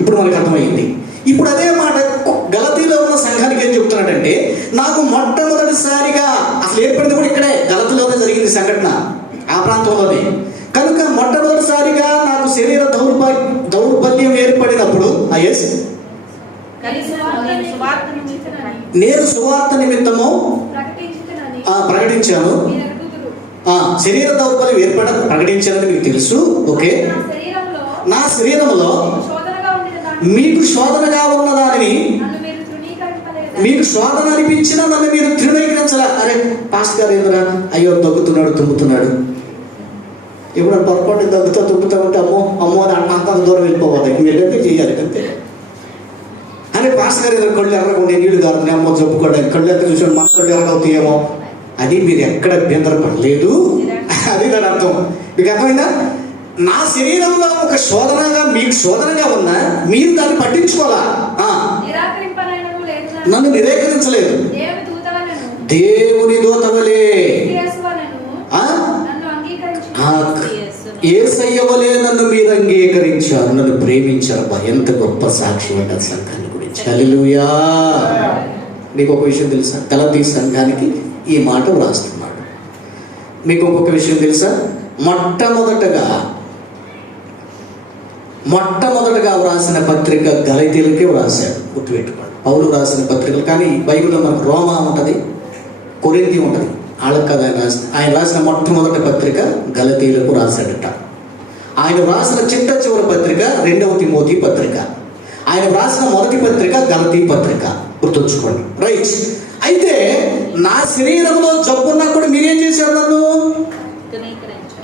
ఇప్పుడు మనకు అర్థమైంది. ఇప్పుడు అదే మాట గలతీలో ఉన్న సంఘానికి ఏం చెప్తున్నాడంటే, నాకు మొట్టమొదటిసారిగా అసలు ఏర్పడింది కూడా ఇక్కడే, గలతీలోనే జరిగింది సంఘటన, ఆ ప్రాంతంలోనే. కనుక మొట్టమొదటిసారిగా నాకు శరీర దౌర్బల్యం ఏర్పడినప్పుడు నేను సువార్త నిమిత్తము ప్రకటించాను. శరీర దౌర్బల్యం ప్రకటించాలని మీకు తెలుసు. ఓకే, నా శరీరంలో మీకు శోధనగా ఉన్న దానిని, మీకు శోధన అనిపించినా నన్ను మీరు తృణీకరించరా. అరే పాస్టర్ గారు ఏంద్రా, అయ్యో దగ్గుతున్నాడు తుమ్ముతున్నాడు, ఇప్పుడు పొరపాటు దగ్గుతా తుమ్ముతా ఉంటే అమ్మో అని అంత దూరం వెళ్ళిపోవాలి, మీరంటే చేయాలి అంతే. అని పాస్టర్ గారు ఏదో కళ్ళు ఎర్రకుండా నీళ్లు కారుతున్నాయి, అమ్మో జబ్బుకోవడానికి కళ్ళు ఎక్కడ చూసాడు, మన కళ్ళు ఎర్రవుతాయేమో. అది మీరు ఎక్కడ అభ్యంతరపడలేదు, అది దాని అర్థం. మీకు అర్థమైందా? నా శరీరంలో ఒక శోధనగా మీకు శోధనగా ఉన్నా మీరు దాన్ని పట్టించుకోవాలా, నన్ను నిరాకరించలేదు. దేవుని దూతవలే యేసయ్య వలె నన్ను మీరు అంగీకరించారు, నన్ను ప్రేమించారు. ఎంత గొప్ప సాక్ష్యం అంటారు సంఘాన్ని గురించి. హల్లెలూయా. మీకు ఒక విషయం తెలుసా? గలతీ సంఘానికి ఈ మాట వ్రాస్తున్నాడు. మీకు ఇంకొక విషయం తెలుసా? మొట్టమొదటగా వ్రాసిన పత్రిక గలతీలకే వ్రాశాడు. గుర్తుపెట్టుకోండి. పౌలు వ్రాసిన పత్రికలు, కానీ బైబిల్లో మనకు రోమా ఉంటుంది, కొరింథీ ఉంటుంది. వాళ్ళకి కదా ఆయన రాసిన మొట్టమొదటి పత్రిక గలతీలకు రాశాడట. ఆయన వ్రాసిన చిట్ట పత్రిక 2వ తిమోతి పత్రిక. ఆయన వ్రాసిన మొదటి పత్రిక గలతీ పత్రిక. గుర్తుంచుకోండి. రైట్. అయితే నా శరీరంలో జబ్బున్నప్పుడు మీరేం చేశారు? నన్ను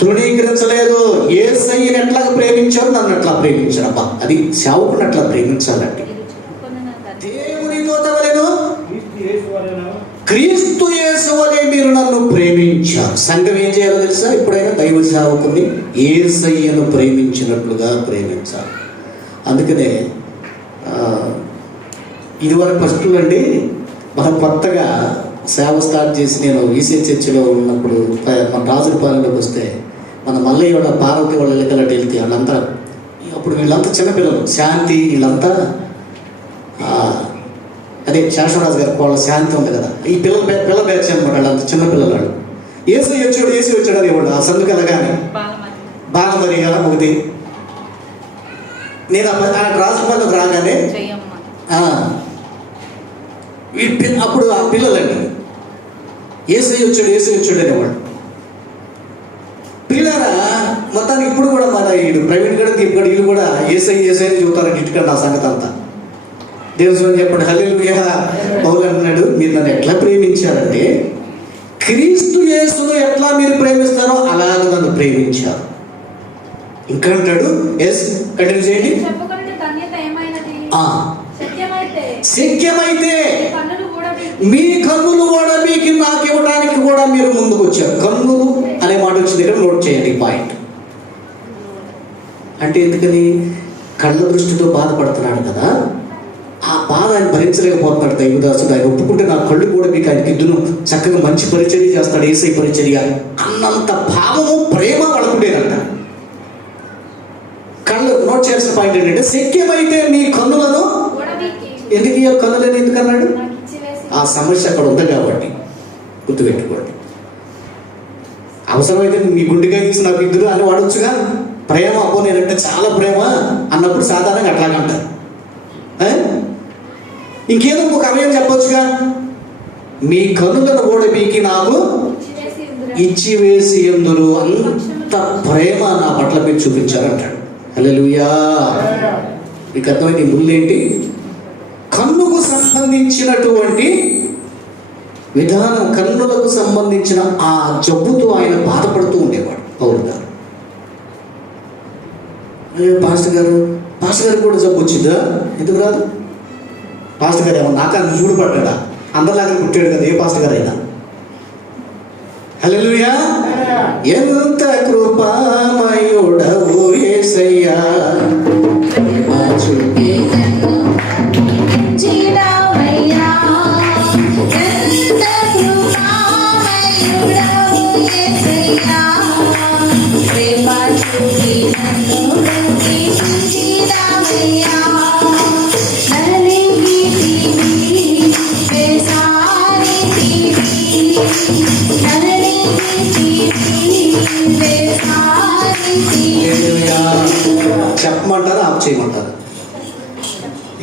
తృణీకరించలేదు. యేసయ్యని ఎట్లాగా ప్రేమించారు, నన్ను ఎట్లా ప్రేమించారు. అబ్బా, అది సేవకుని అట్లా ప్రేమించాలంటే దేవునితో తవలేను, క్రీస్తు యేసు వలె మీరు నన్ను ప్రేమించారు. సంఘం ఏం చేయాలో తెలుసా? ఎప్పుడైనా దైవ సేవకుని యేసయ్యను ప్రేమించినట్లుగా ప్రేమించాలి. అందుకనే ఇదివరకు ఫస్ట్లో అండి, మనం కొత్తగా సేవ స్టార్ట్ చేసి నేను ఈసీ చర్చిలో ఉన్నప్పుడు మన రాజులపాలెంలోకి వస్తే మన మల్లయ్య వాళ్ళ పార్వతి వాళ్ళ ఇళ్ళకల్లా వెళ్తే వాళ్ళంతా, అప్పుడు వీళ్ళంతా చిన్నపిల్లలు, శాంతి వీళ్ళంతా, అదే శాశ్వరాజు గారు వాళ్ళ శాంతి ఉంది కదా, ఈ పిల్ల బ్యాచ్ అనమాట. వాళ్ళంతా చిన్నపిల్లలు. వాళ్ళు ఏసీ వచ్చాడు అనేవాళ్ళు. ఆ సందుకు వెళ్ళగానే బాలమరి కదా ఒకటి. నేను రాజుపాలెంకి రాగానే అప్పుడు ఆ పిల్లలండి ఏసై వచ్చాడు అనేవాడు. పిల్లరా మొత్తానికి ఇప్పుడు కూడా మన వీడు ప్రైవేట్ కూడా దీపగడ వీళ్ళు కూడా ఏసై అని చెబుతారండి ఇంటికంటే ఆ సంగతి అంతా. దేవుని చెప్పండి. హల్లెలూయా. పౌలు అంటున్నాడు, మీరు నన్ను ఎట్లా ప్రేమించారంటే క్రీస్తు యేసును ఎట్లా మీరు ప్రేమిస్తారో అలాగ నన్ను ప్రేమించారు. ఇంకా అంటాడు, ఎస్ కంటిన్యూ చేయండి. శక్యమైతే మీ కన్నులు కూడా మీకు నాకు ఇవ్వడానికి కూడా మీరు ముందుకు వచ్చారు. కన్నులు అనే మాట వచ్చిన దగ్గర నోట్ చేయండి పాయింట్. అంటే ఎందుకని? కళ్ళ దృష్టితో బాధపడుతున్నాడు కదా, ఆ బాధ ఆయన భరించలేకపోతున్నాడు దైవదాసుడు. ఆయన ఒప్పుకుంటే నా కళ్ళు కూడా మీకు ఆయన ఇద్దును, చక్కగా మంచి పరిచర్య చేస్తాడు, ఏసై పరిచర్య అన్నంత భావము ప్రేమ వాళ్ళకుండేదంట. కళ్ళు నోట్ చేయాల్సిన పాయింట్ ఏంటంటే, శక్యమైతే మీ కన్నులను, ఎందుకు ఈ కన్నులని ఎందుకన్నాడు? ఆ సమస్య అక్కడ ఉంది కాబట్టి. గుర్తుపెట్టుకోండి. అవసరమైతే మీ గుండెకాయ తీసి నాకు ఇద్దరు అని వాడొచ్చుగా. ప్రేమ, అబ్బో నేనంటే చాలా ప్రేమ అన్నప్పుడు సాధారణంగా అట్లాగంటారు. ఇంకేదో ఒక అవయం చెప్పొచ్చుగా, మీ కన్నులను ఓడబీకి నాకు ఇచ్చివేసి ఎందురు, అంత ప్రేమ నా పట్ల మీరు చూపించారంటాడు. హల్లెలూయా. మీకు అర్థమైంది ముందేంటి? కన్నుకు సంబంధించినటువంటి విధానం, కన్నులకు సంబంధించిన ఆ జబ్బుతో ఆయన బాధపడుతూ ఉండేవాడు పౌలు గారు. పాస్టర్ గారు కూడా జబ్బు వచ్చిందా? ఎందుకు రాదు? పాస్టర్ గారు ఏమన్నా నాకన్నా చూడబడ్డా? అందరిలాగా పుట్టాడు కదా ఏ పాస్టర్ గారు అయినా. హల్లెలూయా. ఎంత కృపామయుడవు యేసయ్యా, చెప్పమంటారా ఆఫ్ చేయమంటారా?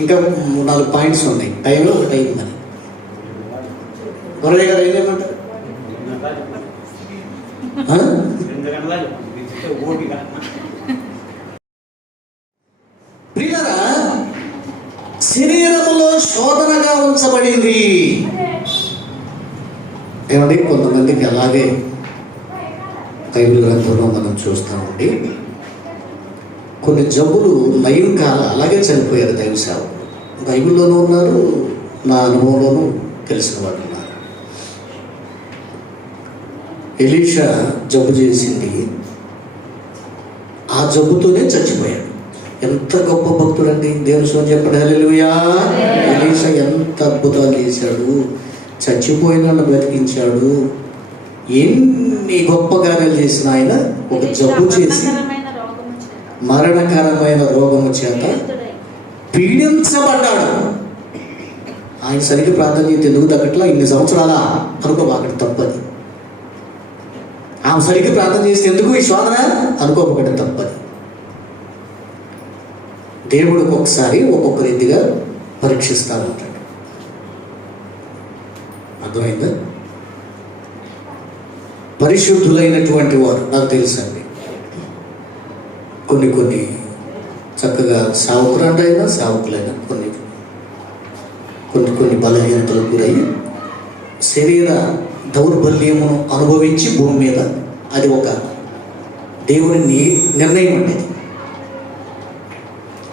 ఇంకా 4 పాయింట్స్ ఉన్నాయి. టైంలో ఒకటి అయిందని గొర్రె గారు ఏం చేయమంటారు? ప్రియులారా, శరీరములో శోధనగా ఉంచబడింది. ఏమండి, కొంతమందికి అలాగే బైబిల్ గ్రంథంలో మనం చూస్తామండి. కొన్ని జబ్బులు నయం కాల అలాగే చనిపోయారు దైవ సేవకులు. బైబిల్లోనూ ఉన్నారు, నా అనుభవంలోనూ తెలిసిన వాళ్ళు ఉన్నారు. ఎలీషా జబ్బు చేసింది, ఆ జబ్బుతోనే చచ్చిపోయాడు. ఎంత గొప్ప భక్తుడండి. దేవుని స్వామి చెప్పండి. హల్లెలూయా. ఎలీషా ఎంత అద్భుతాలు చేశాడు, చచ్చిపోయిన వాళ్ళని బ్రతికించాడు. ఎన్ని గొప్ప కార్యాలు చేసిన ఆయన ఒక జబ్బు చేసి మరణకరమైన రోగము చేత పీడించబడ్డాడు. ఆయన సరిగ్గా ప్రార్థన చేసి ఎందుకు తగ్గట్లా ఇన్ని సంవత్సరాల అనుకోబాకటి తప్పది. ఆమె సరిగ్గా ప్రార్థన చేస్తే ఎందుకు ఈ శోధన అనుకోబకటి తప్పది. దేవుడు ఒక్కొక్కసారి ఒక్కొక్క రీతిగా పరీక్షిస్తూ ఉంటాడు. అర్థమైందా? పరిశుద్ధులైనటువంటి వారు నాకు తెలుసండి, కొన్ని చక్కగా సావుకులైనా సావుకులైనా కొన్ని బలహీనతలకు గురయ్యి శరీర దౌర్బల్యమును అనుభవించి భూమి మీద అది ఒక దేవుని నిర్ణయం ఉండేది.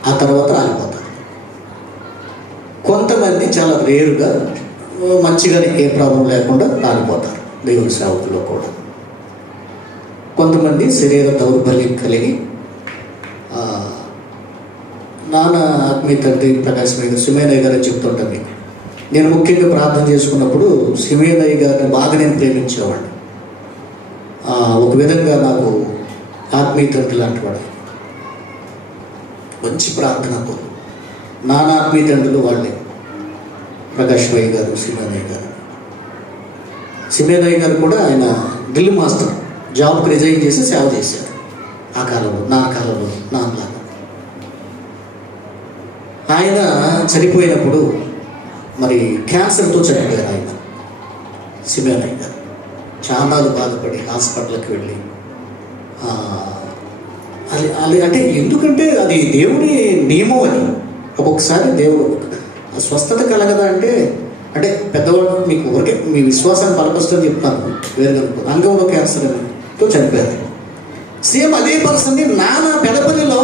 ఆ తర్వాత ఆగిపోతారు. కొంతమంది చాలా రేరుగా మంచిగానే ఏ ప్రాబ్లం లేకుండా ఆగిపోతారు దేవుని సేవకుల్లో కూడా. కొంతమంది శరీర దౌర్బల్యం కలిగి నాన్న ఆత్మీయ తండ్రి ప్రకాశమయ్య గారు, సిమేనయ్య గారు చెప్తుంటాను మీకు. నేను ముఖ్యంగా ప్రార్థన చేసుకున్నప్పుడు సిమేనయ్య గారిని బాగా నేను ప్రేమించేవాడిని. ఒక విధంగా నాకు ఆత్మీయ తండ్రి లాంటి వాడు. మంచి ప్రార్థనకు నాన్న ఆత్మీయ తండ్రులు వాళ్ళే, ప్రకాశమయ్య గారు, సిమేనయ్య గారు. సిమేనయ్య గారు కూడా ఆయన డ్రిల్ మాస్టర్, జాబ్కి రిజైన్ చేసి సేవ చేశారు ఆ కాలంలో, నా కాలంలో నాన్నలాగా. ఆయన చనిపోయినప్పుడు మరి క్యాన్సర్తో చనిపోయారు ఆయన, సిమేనయ్య గారు. చాలా బాధపడి హాస్పిటల్కి వెళ్ళి అది అంటే ఎందుకంటే అది దేవుడి నియమం. అని ఒక్కొక్కసారి దేవుడు స్వస్థత కలగదా అంటే పెద్దవాళ్ళు మీకు ఊరికే మీ విశ్వాసాన్ని బలపరుస్తుందని చెప్తాను. వేరే అంగంలో క్యాన్సర్తో చనిపోయారు. సేమ్ అదే పర్సన్ని నాన్న పెదపల్లిలో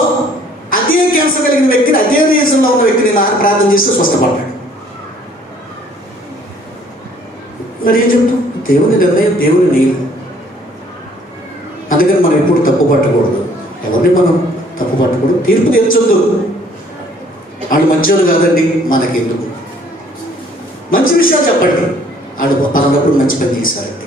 అదే క్యాన్సర్ కలిగిన వ్యక్తిని, అదే రీజన్లో ఉన్న వ్యక్తిని నాన్న ప్రార్థన చేస్తే స్వస్థపడ్డాడు. మరి ఏం చెప్తాం? దేవుని నిర్ణయం, దేవుని నియమం. అందుకని మనం ఎప్పుడు తప్పు పట్టకూడదు, ఎవరిని మనం తప్పు పట్టకూడదు. తీర్పు తీర్చొద్దు. వాళ్ళు మంచోళ్ళు కాదండి, మనకి ఎందుకు? మంచి విషయాలు చెప్పండి. వాళ్ళు పలానప్పుడు మంచి పని చేశారండి,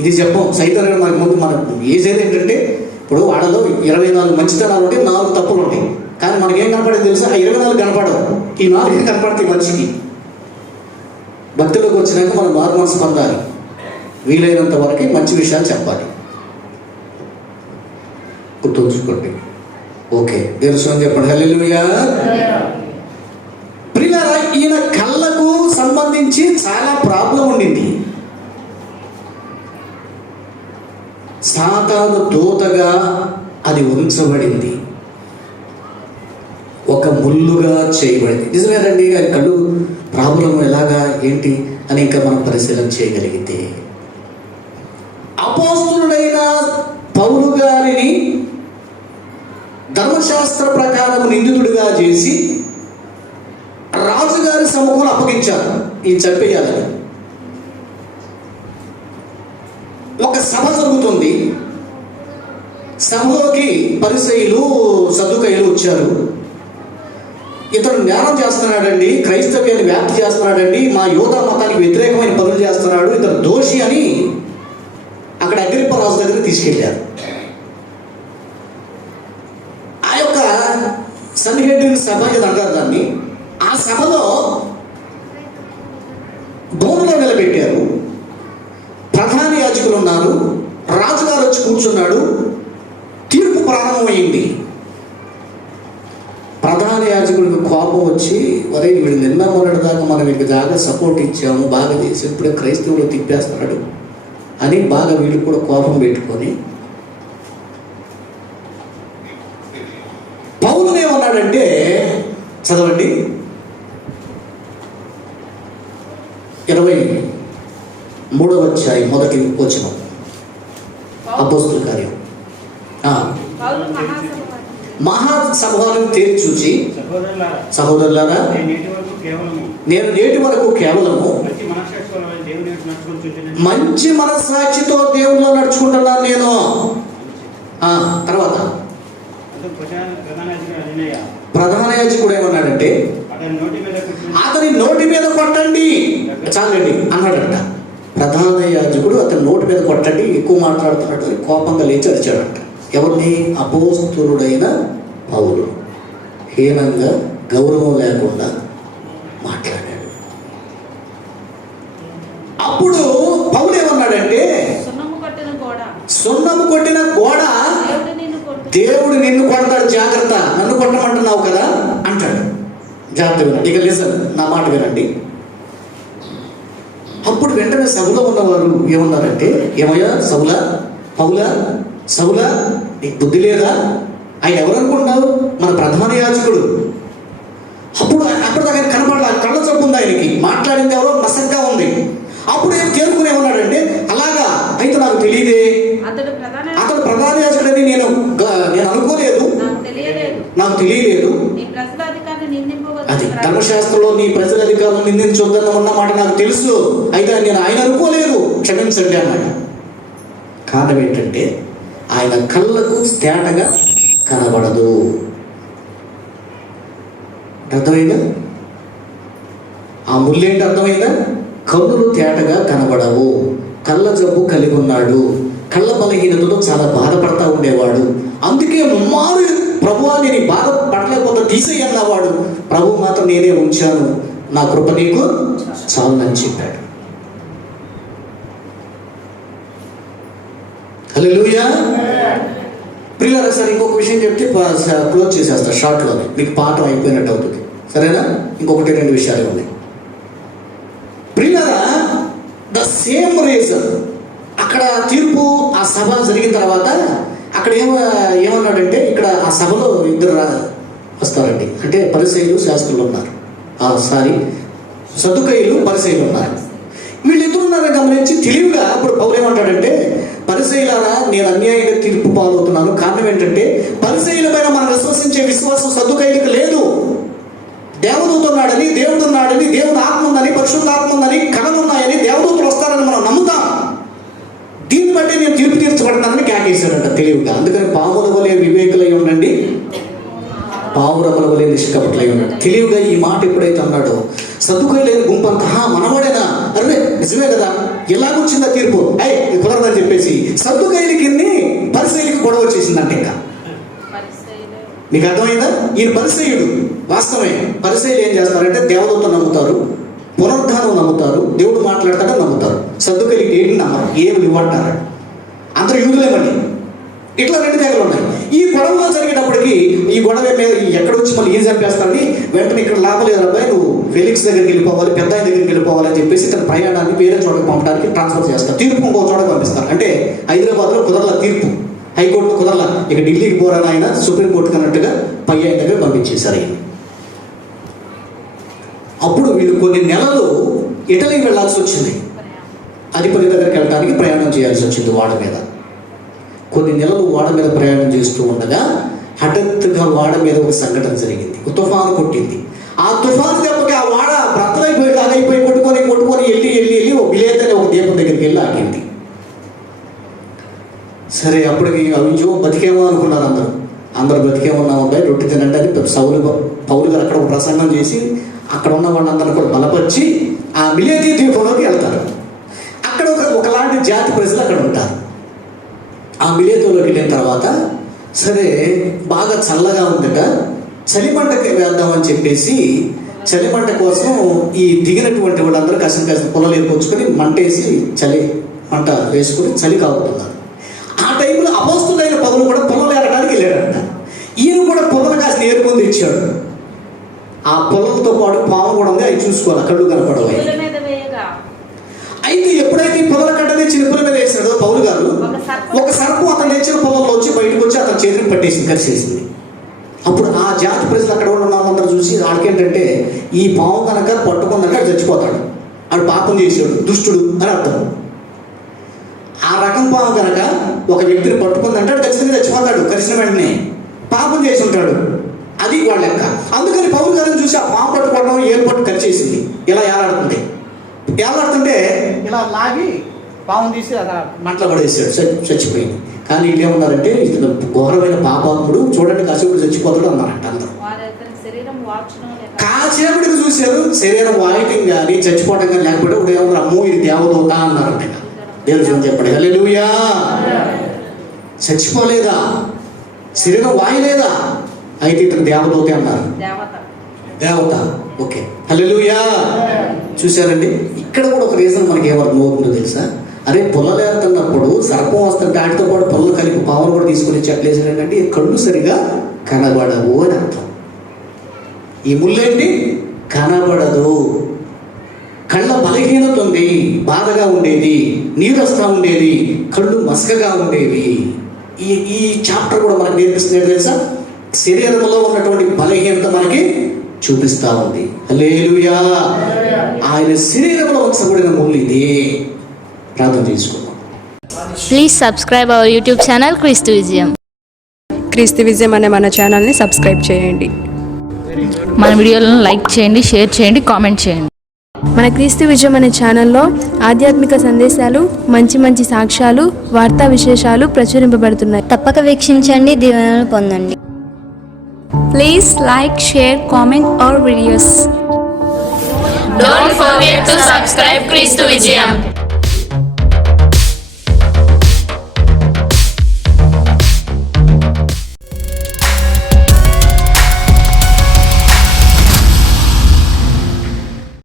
ఇది చెప్పం. సైతం మనకి ముందు మనకు ఏజైతే ఏంటంటే, ఇప్పుడు వాళ్ళలో 24 మంచితనాలు ఉంటాయి, 4 తప్పులు ఉంటాయి. కానీ మనకేం కనపడేది తెలుసా? ఆ 24 కనపడవు, ఈ 4 కనపడతాయి మనిషికి. భక్తిలోకి వచ్చినాక మనం మారు మనసు పొందాలి. వీలైనంత వరకు మంచి విషయాలు చెప్పాలి. గుర్తుంచుకోండి. ఓకే, దేవుని చెప్పండి. హల్లెలూయా. ప్రియులారా, ఈయన కళ్ళకు సంబంధించి చాలా ప్రాబ్లం ఉండింది. సాతాను దూతగా అది ఉంచబడింది, ఒక ముల్లుగా చేయబడింది. నిజమేనండి, అది కళ్ళు ప్రాబ్లం ఎలాగా ఏంటి అని ఇంకా మనం పరిశీలన చేయగలిగితే, అపోస్తులుడైన పౌలు గారిని ధర్మశాస్త్ర ప్రకారం నిందితుడిగా చేసి రాజుగారి సముఖంలో అప్పగించారు, ఇది చంపేయాలని. ఒక సభ జరుగుతుంది. సభలోకి పరిసయ్యులు, సదుకాయులు వచ్చారు. ఇతడు నేరం చేస్తున్నాడండి, క్రైస్తవ్యాన్ని వ్యాప్తి చేస్తున్నాడండి, మా యూదా మతానికి వ్యతిరేకమైన పనులు చేస్తున్నాడు, ఇతడు దోషి అని అక్కడ అగ్రిప్ప రాజు దగ్గరికి తీసుకెళ్ళారు. ఆ యొక్క సన్హెడ్రిన్ సభ అంటారు దాన్ని. ఆ సభలో బోన్లో నిలబెట్టారు. ప్రధాన యాజకులు ఉన్నారు, రాజుగారు వచ్చి కూర్చున్నాడు. తీర్పు ప్రారంభమైంది. ప్రధాన యాజకుడికి కోపం వచ్చి, వరే వీడు నిన్న మొన్నటి దాకా మనం ఇక బాగా సపోర్ట్ ఇచ్చాము, బాగా చేసి ఇప్పుడే క్రైస్తవులు తిప్పేస్తున్నాడు అని బాగా వీడు కూడా కోపం పెట్టుకొని, పౌలు ఏమన్నాడంటే, చదవండి 23వ అధ్యాయం 1వ వచనం, అపోస్తుల కార్యం. మహాసభలను తేరి చూచి, సహోదరులారా, నేను నేటి వరకు కేవలము మంచి మనస్సాక్షితో దేవుల్లో నడుచుకుంటున్నాను నేను. తర్వాత ప్రధాన యాజకుడు ఏమన్నాడంటే, అతని నోటి మీద కొట్టండి చాలండి అన్నాడంట. ప్రధాన యాజకుడు అతని నోటి మీద కొట్టండి అంటండి ఎక్కువ మాట్లాడుతున్నాడు అని కోపంగా లేచి అరిచాడంట. ఎవరిని? అపోస్తులుడైన పౌలు. హీనంగా గౌరవం లేకుండా మాట్లాడాడు. అప్పుడు పౌలు ఏమన్నాడంటే, సున్నము కొట్టిన గోడ దేవుడు నిన్ను కొడతాడు, జాగ్రత్త, నన్ను కొట్టమంటున్నావు కదా అంటాడు. జాగ్రత్త వినండి, ఇక లిసన్, నా మాట వినండి. అప్పుడు వెంటనే సభలో ఉన్నవారు ఏమన్నారంటే, ఏమయ్యా సౌలా, పౌలా, సౌలా, నీకు బుద్ధి లేదా? ఆయన ఎవరనుకుంటున్నావు? మన ప్రధాన యాజకుడు. అప్పుడు ఆయన కనపడలా, కళ్ళ చొప్పు ఉంది ఆయనకి, మాట్లాడింది ఎవరో మసగ్గా ఉంది. అప్పుడు ఏం తేరుకుని ఏమన్నాడంటే, అలాగా అయితే నాకు తెలియదే, అతడు ప్రధాన యాజకుడని నేను అనుకోలేదు, నాకు తెలియలేదు. అది ధర్మశాస్త్రంలో నీ ప్రజల అధికారులు నిందించొద్దన్న ఉన్న మాట నాకు తెలుసు, అయితే నేను ఆయన అనుకోలేదు, క్షమించండి అన్నాడు. కారణం ఏంటంటే ఆయన కళ్ళకు తేటగా కనబడదు. అర్థమైందా? ఆ ముళ్ళేంటి అర్థమైందా? కన్నులు తేటగా కనబడవు, కళ్ళ జబ్బు కలిగి ఉన్నాడు, కళ్ళ బలహీనతతో చాలా బాధపడతా ఉండేవాడు. అందుకే ముమ్మారు ప్రభువా నేను బాధ పడలేకపోతే తీసేయన్నవాడు. ప్రభు మాత్రం నేనే ఉంచాను, నా కృప నీకు చాలని చెప్పాడు. హల్లెలూయా. ప్రియులారా, సరే ఇంకొక విషయం చెప్తే క్లోజ్ చేసేస్తా షార్ట్లోనే, మీకు పాఠం అయిపోయినట్టు అవుతుంది. సరేనా? ఇంకొకటి 2 విషయాలు ఉన్నాయి. ప్రియులారా, ద సేమ్ రీజన్ అక్కడ తీర్పు ఆ సభ జరిగిన తర్వాత అక్కడ ఏమన్నాడంటే, ఇక్కడ ఆ సభలో 2 వస్తారండి. అంటే పరిసయ్యులు, శాస్త్రులు ఉన్నారు. సదుకయ్యులు, పరిసయ్యులు ఉన్నారు. వీళ్ళిద్దరు ఉన్నారని గమనించి తెలివిగా అప్పుడు పౌలు ఏమంటాడంటే, పరిసయ్యులారా నేను అన్యాయంగా తీర్పు పాలవుతున్నాను. కారణం ఏంటంటే పరిసయ్యుల పైన మనం విశ్వసించే విశ్వాసం సదుకయ్యులకు లేదు. దేవదూత ఉన్నాడని, దేవుడు ఉన్నాడని, దేవుని ఆత్మ ఉందని, పరిశుద్ధ ఆత్మ ఉందని, కళలు ఉన్నాయని, దేవదూతలు వస్తారని మనం నమ్ముతాం. దీన్ని బట్టి నేను తీర్పు తీర్చబడతానని కేకేశాడంట తెలివిగా. అందుకని పాముల వలె వివేకులై ఉండండి, పావురముల వలె నిష్కపటులై ఉండండి. తెలివిగా ఈ మాట ఎప్పుడైతే అన్నాడో సదుకయ్యులైన గుంపంతా మనవాడేనా, అరే నిజమే కదా, ఎలాగొచ్చిందా తీర్పు, ఇది కుదరదని చెప్పేసి సదుకయ్యులకి పరిసయ్యులకి గొడవ వచ్చేసిందంట. ఇంకా మీకు అర్థమైందా? ఈయన పరిసయ్యుడు, వాస్తవమే. పరిసయ్యులు ఏం చేస్తారంటే దేవదూత నమ్ముతారు, పునరుద్ధానం నమ్ముతారు, దేవుడు మాట్లాడతాడని నమ్ముతారు. సద్దుకయ్యులకి ఏంటి నమ్మరు, ఏమి ఇవ్వంటారు. అందరూ యూదులేమని. ఇట్లా 2 తెగలు ఉన్నాయి. ఈ గొడవలో జరిగేటప్పటికి ఈ గొడవ మీద ఎక్కడ వచ్చి మళ్ళీ ఏం చంపేస్తాడని వెంటనే ఇక్కడ లాభం లేదు అబ్బాయి, నువ్వు ఫెలిక్స్ దగ్గరికి వెళ్ళిపోవాలి, పెద్ద ఆయన దగ్గరికి వెళ్ళిపోవాలని చెప్పేసి తన ప్రయాణాన్ని వేరే చోటకి పంపడానికి ట్రాన్స్ఫర్ చేస్తారు. తీర్పు ఇంకో చోటకి పంపిస్తారు. అంటే హైదరాబాద్లో కుదరల తీర్పు, హైకోర్టులో కుదరల, ఇక ఢిల్లీకి పోరాని ఆయన సుప్రీంకోర్టుకి అన్నట్టుగా పై ఆయన దగ్గర పంపించేశారు ఆయన. అప్పుడు వీళ్ళు కొన్ని నెలలు ఇటలీకి వెళ్లాల్సి వచ్చింది. అధిపతి దగ్గరికి వెళ్ళడానికి ప్రయాణం చేయాల్సి వచ్చింది వాడ మీద. కొన్ని నెలలు వాడ మీద ప్రయాణం చేస్తూ ఉండగా హఠాత్తుగా వాడ మీద ఒక సంఘటన జరిగింది. ఒక తుఫాను కొట్టింది. ఆ తుఫాను దెబ్బకి ఆ వాడ బ్రతలైపోయి లాగైపోయి కొట్టుకొని వెళ్ళి ఒక విలేజ్ అనే ఒక దీపం దగ్గరికి వెళ్ళి ఆగింది. సరే అప్పటికి అవించో బతికేమో అనుకున్నారు అందరూ బతికేమన్నా ఉన్నాయి, రొట్టె తినండి అని పౌలు గారు అక్కడ ఒక ప్రసంగం చేసి అక్కడ ఉన్న వాళ్ళందరూ కూడా బలపరిచి ఆ మిలేతీ ద్వీపంలోకి వెళ్తారు. అక్కడ ఒకలాంటి జాతి ప్రజలు అక్కడ ఉంటారు. ఆ మిలేతోలోకి వెళ్ళిన తర్వాత సరే బాగా చల్లగా ఉందట, చలిమంటకి వేద్దామని చెప్పేసి చలిమంట కోసం ఈ దిగినటువంటి వాళ్ళందరూ కాసిన పొలాలు ఏర్పరచుకొని మంటేసి మంట వేసుకొని చలి కాపుతున్నారు. ఆ టైంలో అపోస్తులైన పౌలు కూడా పొలం ఏరడానికి వెళ్ళాడంట. ఈయన కూడా పొలం కాసిన ఏరుకొని తెచ్చాడు. ఆ పొలంతో పాటు పాము కూడా ఉంది, అవి చూసుకోవాలి, కళ్ళు కనపడవాలి. అయితే ఎప్పుడైతే ఈ పొలం కట్ట తెచ్చి నిప్పుల మీద వేసాడో పౌలు గారు, ఒక సర్పం అతను తెచ్చిన పొలంలో వచ్చి బయటకు వచ్చి అతని చేతిని పట్టేసింది, కలిసేసింది. అప్పుడు ఆ జాతి ప్రజలు అక్కడ ఉన్న వాళ్ళందరూ చూసి వాళ్ళకేంటంటే ఈ పాము కనుక పట్టుకున్నాక చచ్చిపోతాడు, ఆడు పాపం చేసాడు, దుష్టుడు అని అర్థం. ఆ రకం పాము కనుక ఒక వ్యక్తిని పట్టుకుందంటే ఖచ్చితంగా చచ్చిపోతాడు, కలిసిన వెంటనే పాపం చేసి ఉంటాడు. అది వాళ్ళ లెక్క. అందుకని పౌలు గారిని చూసి ఆ పాము పట్టుకోవడం ఏర్పాటు కలిసేసింది. ఇలా ఏలాడుతుంటే ఇలా లాగి పాము తీసి అలా మంటలో పడేసాడు, చచ్చిపోయింది. కానీ వీళ్ళు ఏమన్నారంటే ఇతను ఘోరమైన పాపాత్ముడు, చూడండి కాసేపుడు చచ్చిపోతాడు అన్నారంట అందరూ. కాసేపుడికి చూశారు, శరీరం వాయటం కానీ చచ్చిపోవడం కానీ లేకపోతే ఇప్పుడు ఏమన్నారు, అమ్మో ఇది దేవదూత అన్నారంట. దేవుని చెప్పండి హల్లెలూయా. చచ్చిపోలేదా, శరీరం వాయలేదా, అయితే ఇతను దేవదూత అన్నారు. దేవత. ఓకే హల్లెలూయా. చూశారండి, ఇక్కడ కూడా ఒక రీజన్ మనకి ఏమర్థం అవుతుందో తెలుసా? అరే పుల్లలు ఏరుతున్నప్పుడు సర్పం వస్తుంటే వాటితో పాటు పుల్లలు కలిపి పావులు కూడా తీసుకుని చెట్లేసారు ఏంటంటే కళ్ళు సరిగా కనబడవు అని అర్థం. ఈ ముళ్ళేంటి? కనబడదు. కళ్ళ బలహీనత ఉంది, బాధగా ఉండేది, నీరసత ఉండేది, కళ్ళు మసకగా ఉండేవి. ఈ చాప్టర్ కూడా మనకు నేర్పిస్తున్నాడు తెలుసా? శరీరంలో ఉన్నటువంటి బలహీనత మనకి చూపిస్తా ఉంది. హల్లెలూయా. ఆయన శరీరంలో ఉంచబడిన ముళ్ళు ఇదే. ప్రార్థన చేసుకుందాం. Please subscribe our YouTube channel క్రీస్తు విజయం. క్రీస్తు విజయం అనే మన ఛానల్ని సబ్స్క్రైబ్ చేయండి. మన వీడియోలను లైక్ చేయండి, షేర్ చేయండి, కామెంట్ చేయండి. మన క్రీస్తు విజయం అనే ఛానల్లో ఆధ్యాత్మిక సందేశాలు, మంచి మంచి సాక్ష్యాలు, వార్తా విశేషాలు ప్రచురింపబడుతున్నాయి. తప్పక వీక్షించండి, దీవెనలు పొందండి. Please like, share, comment our videos. Don't forget to subscribe క్రీస్తు విజయం.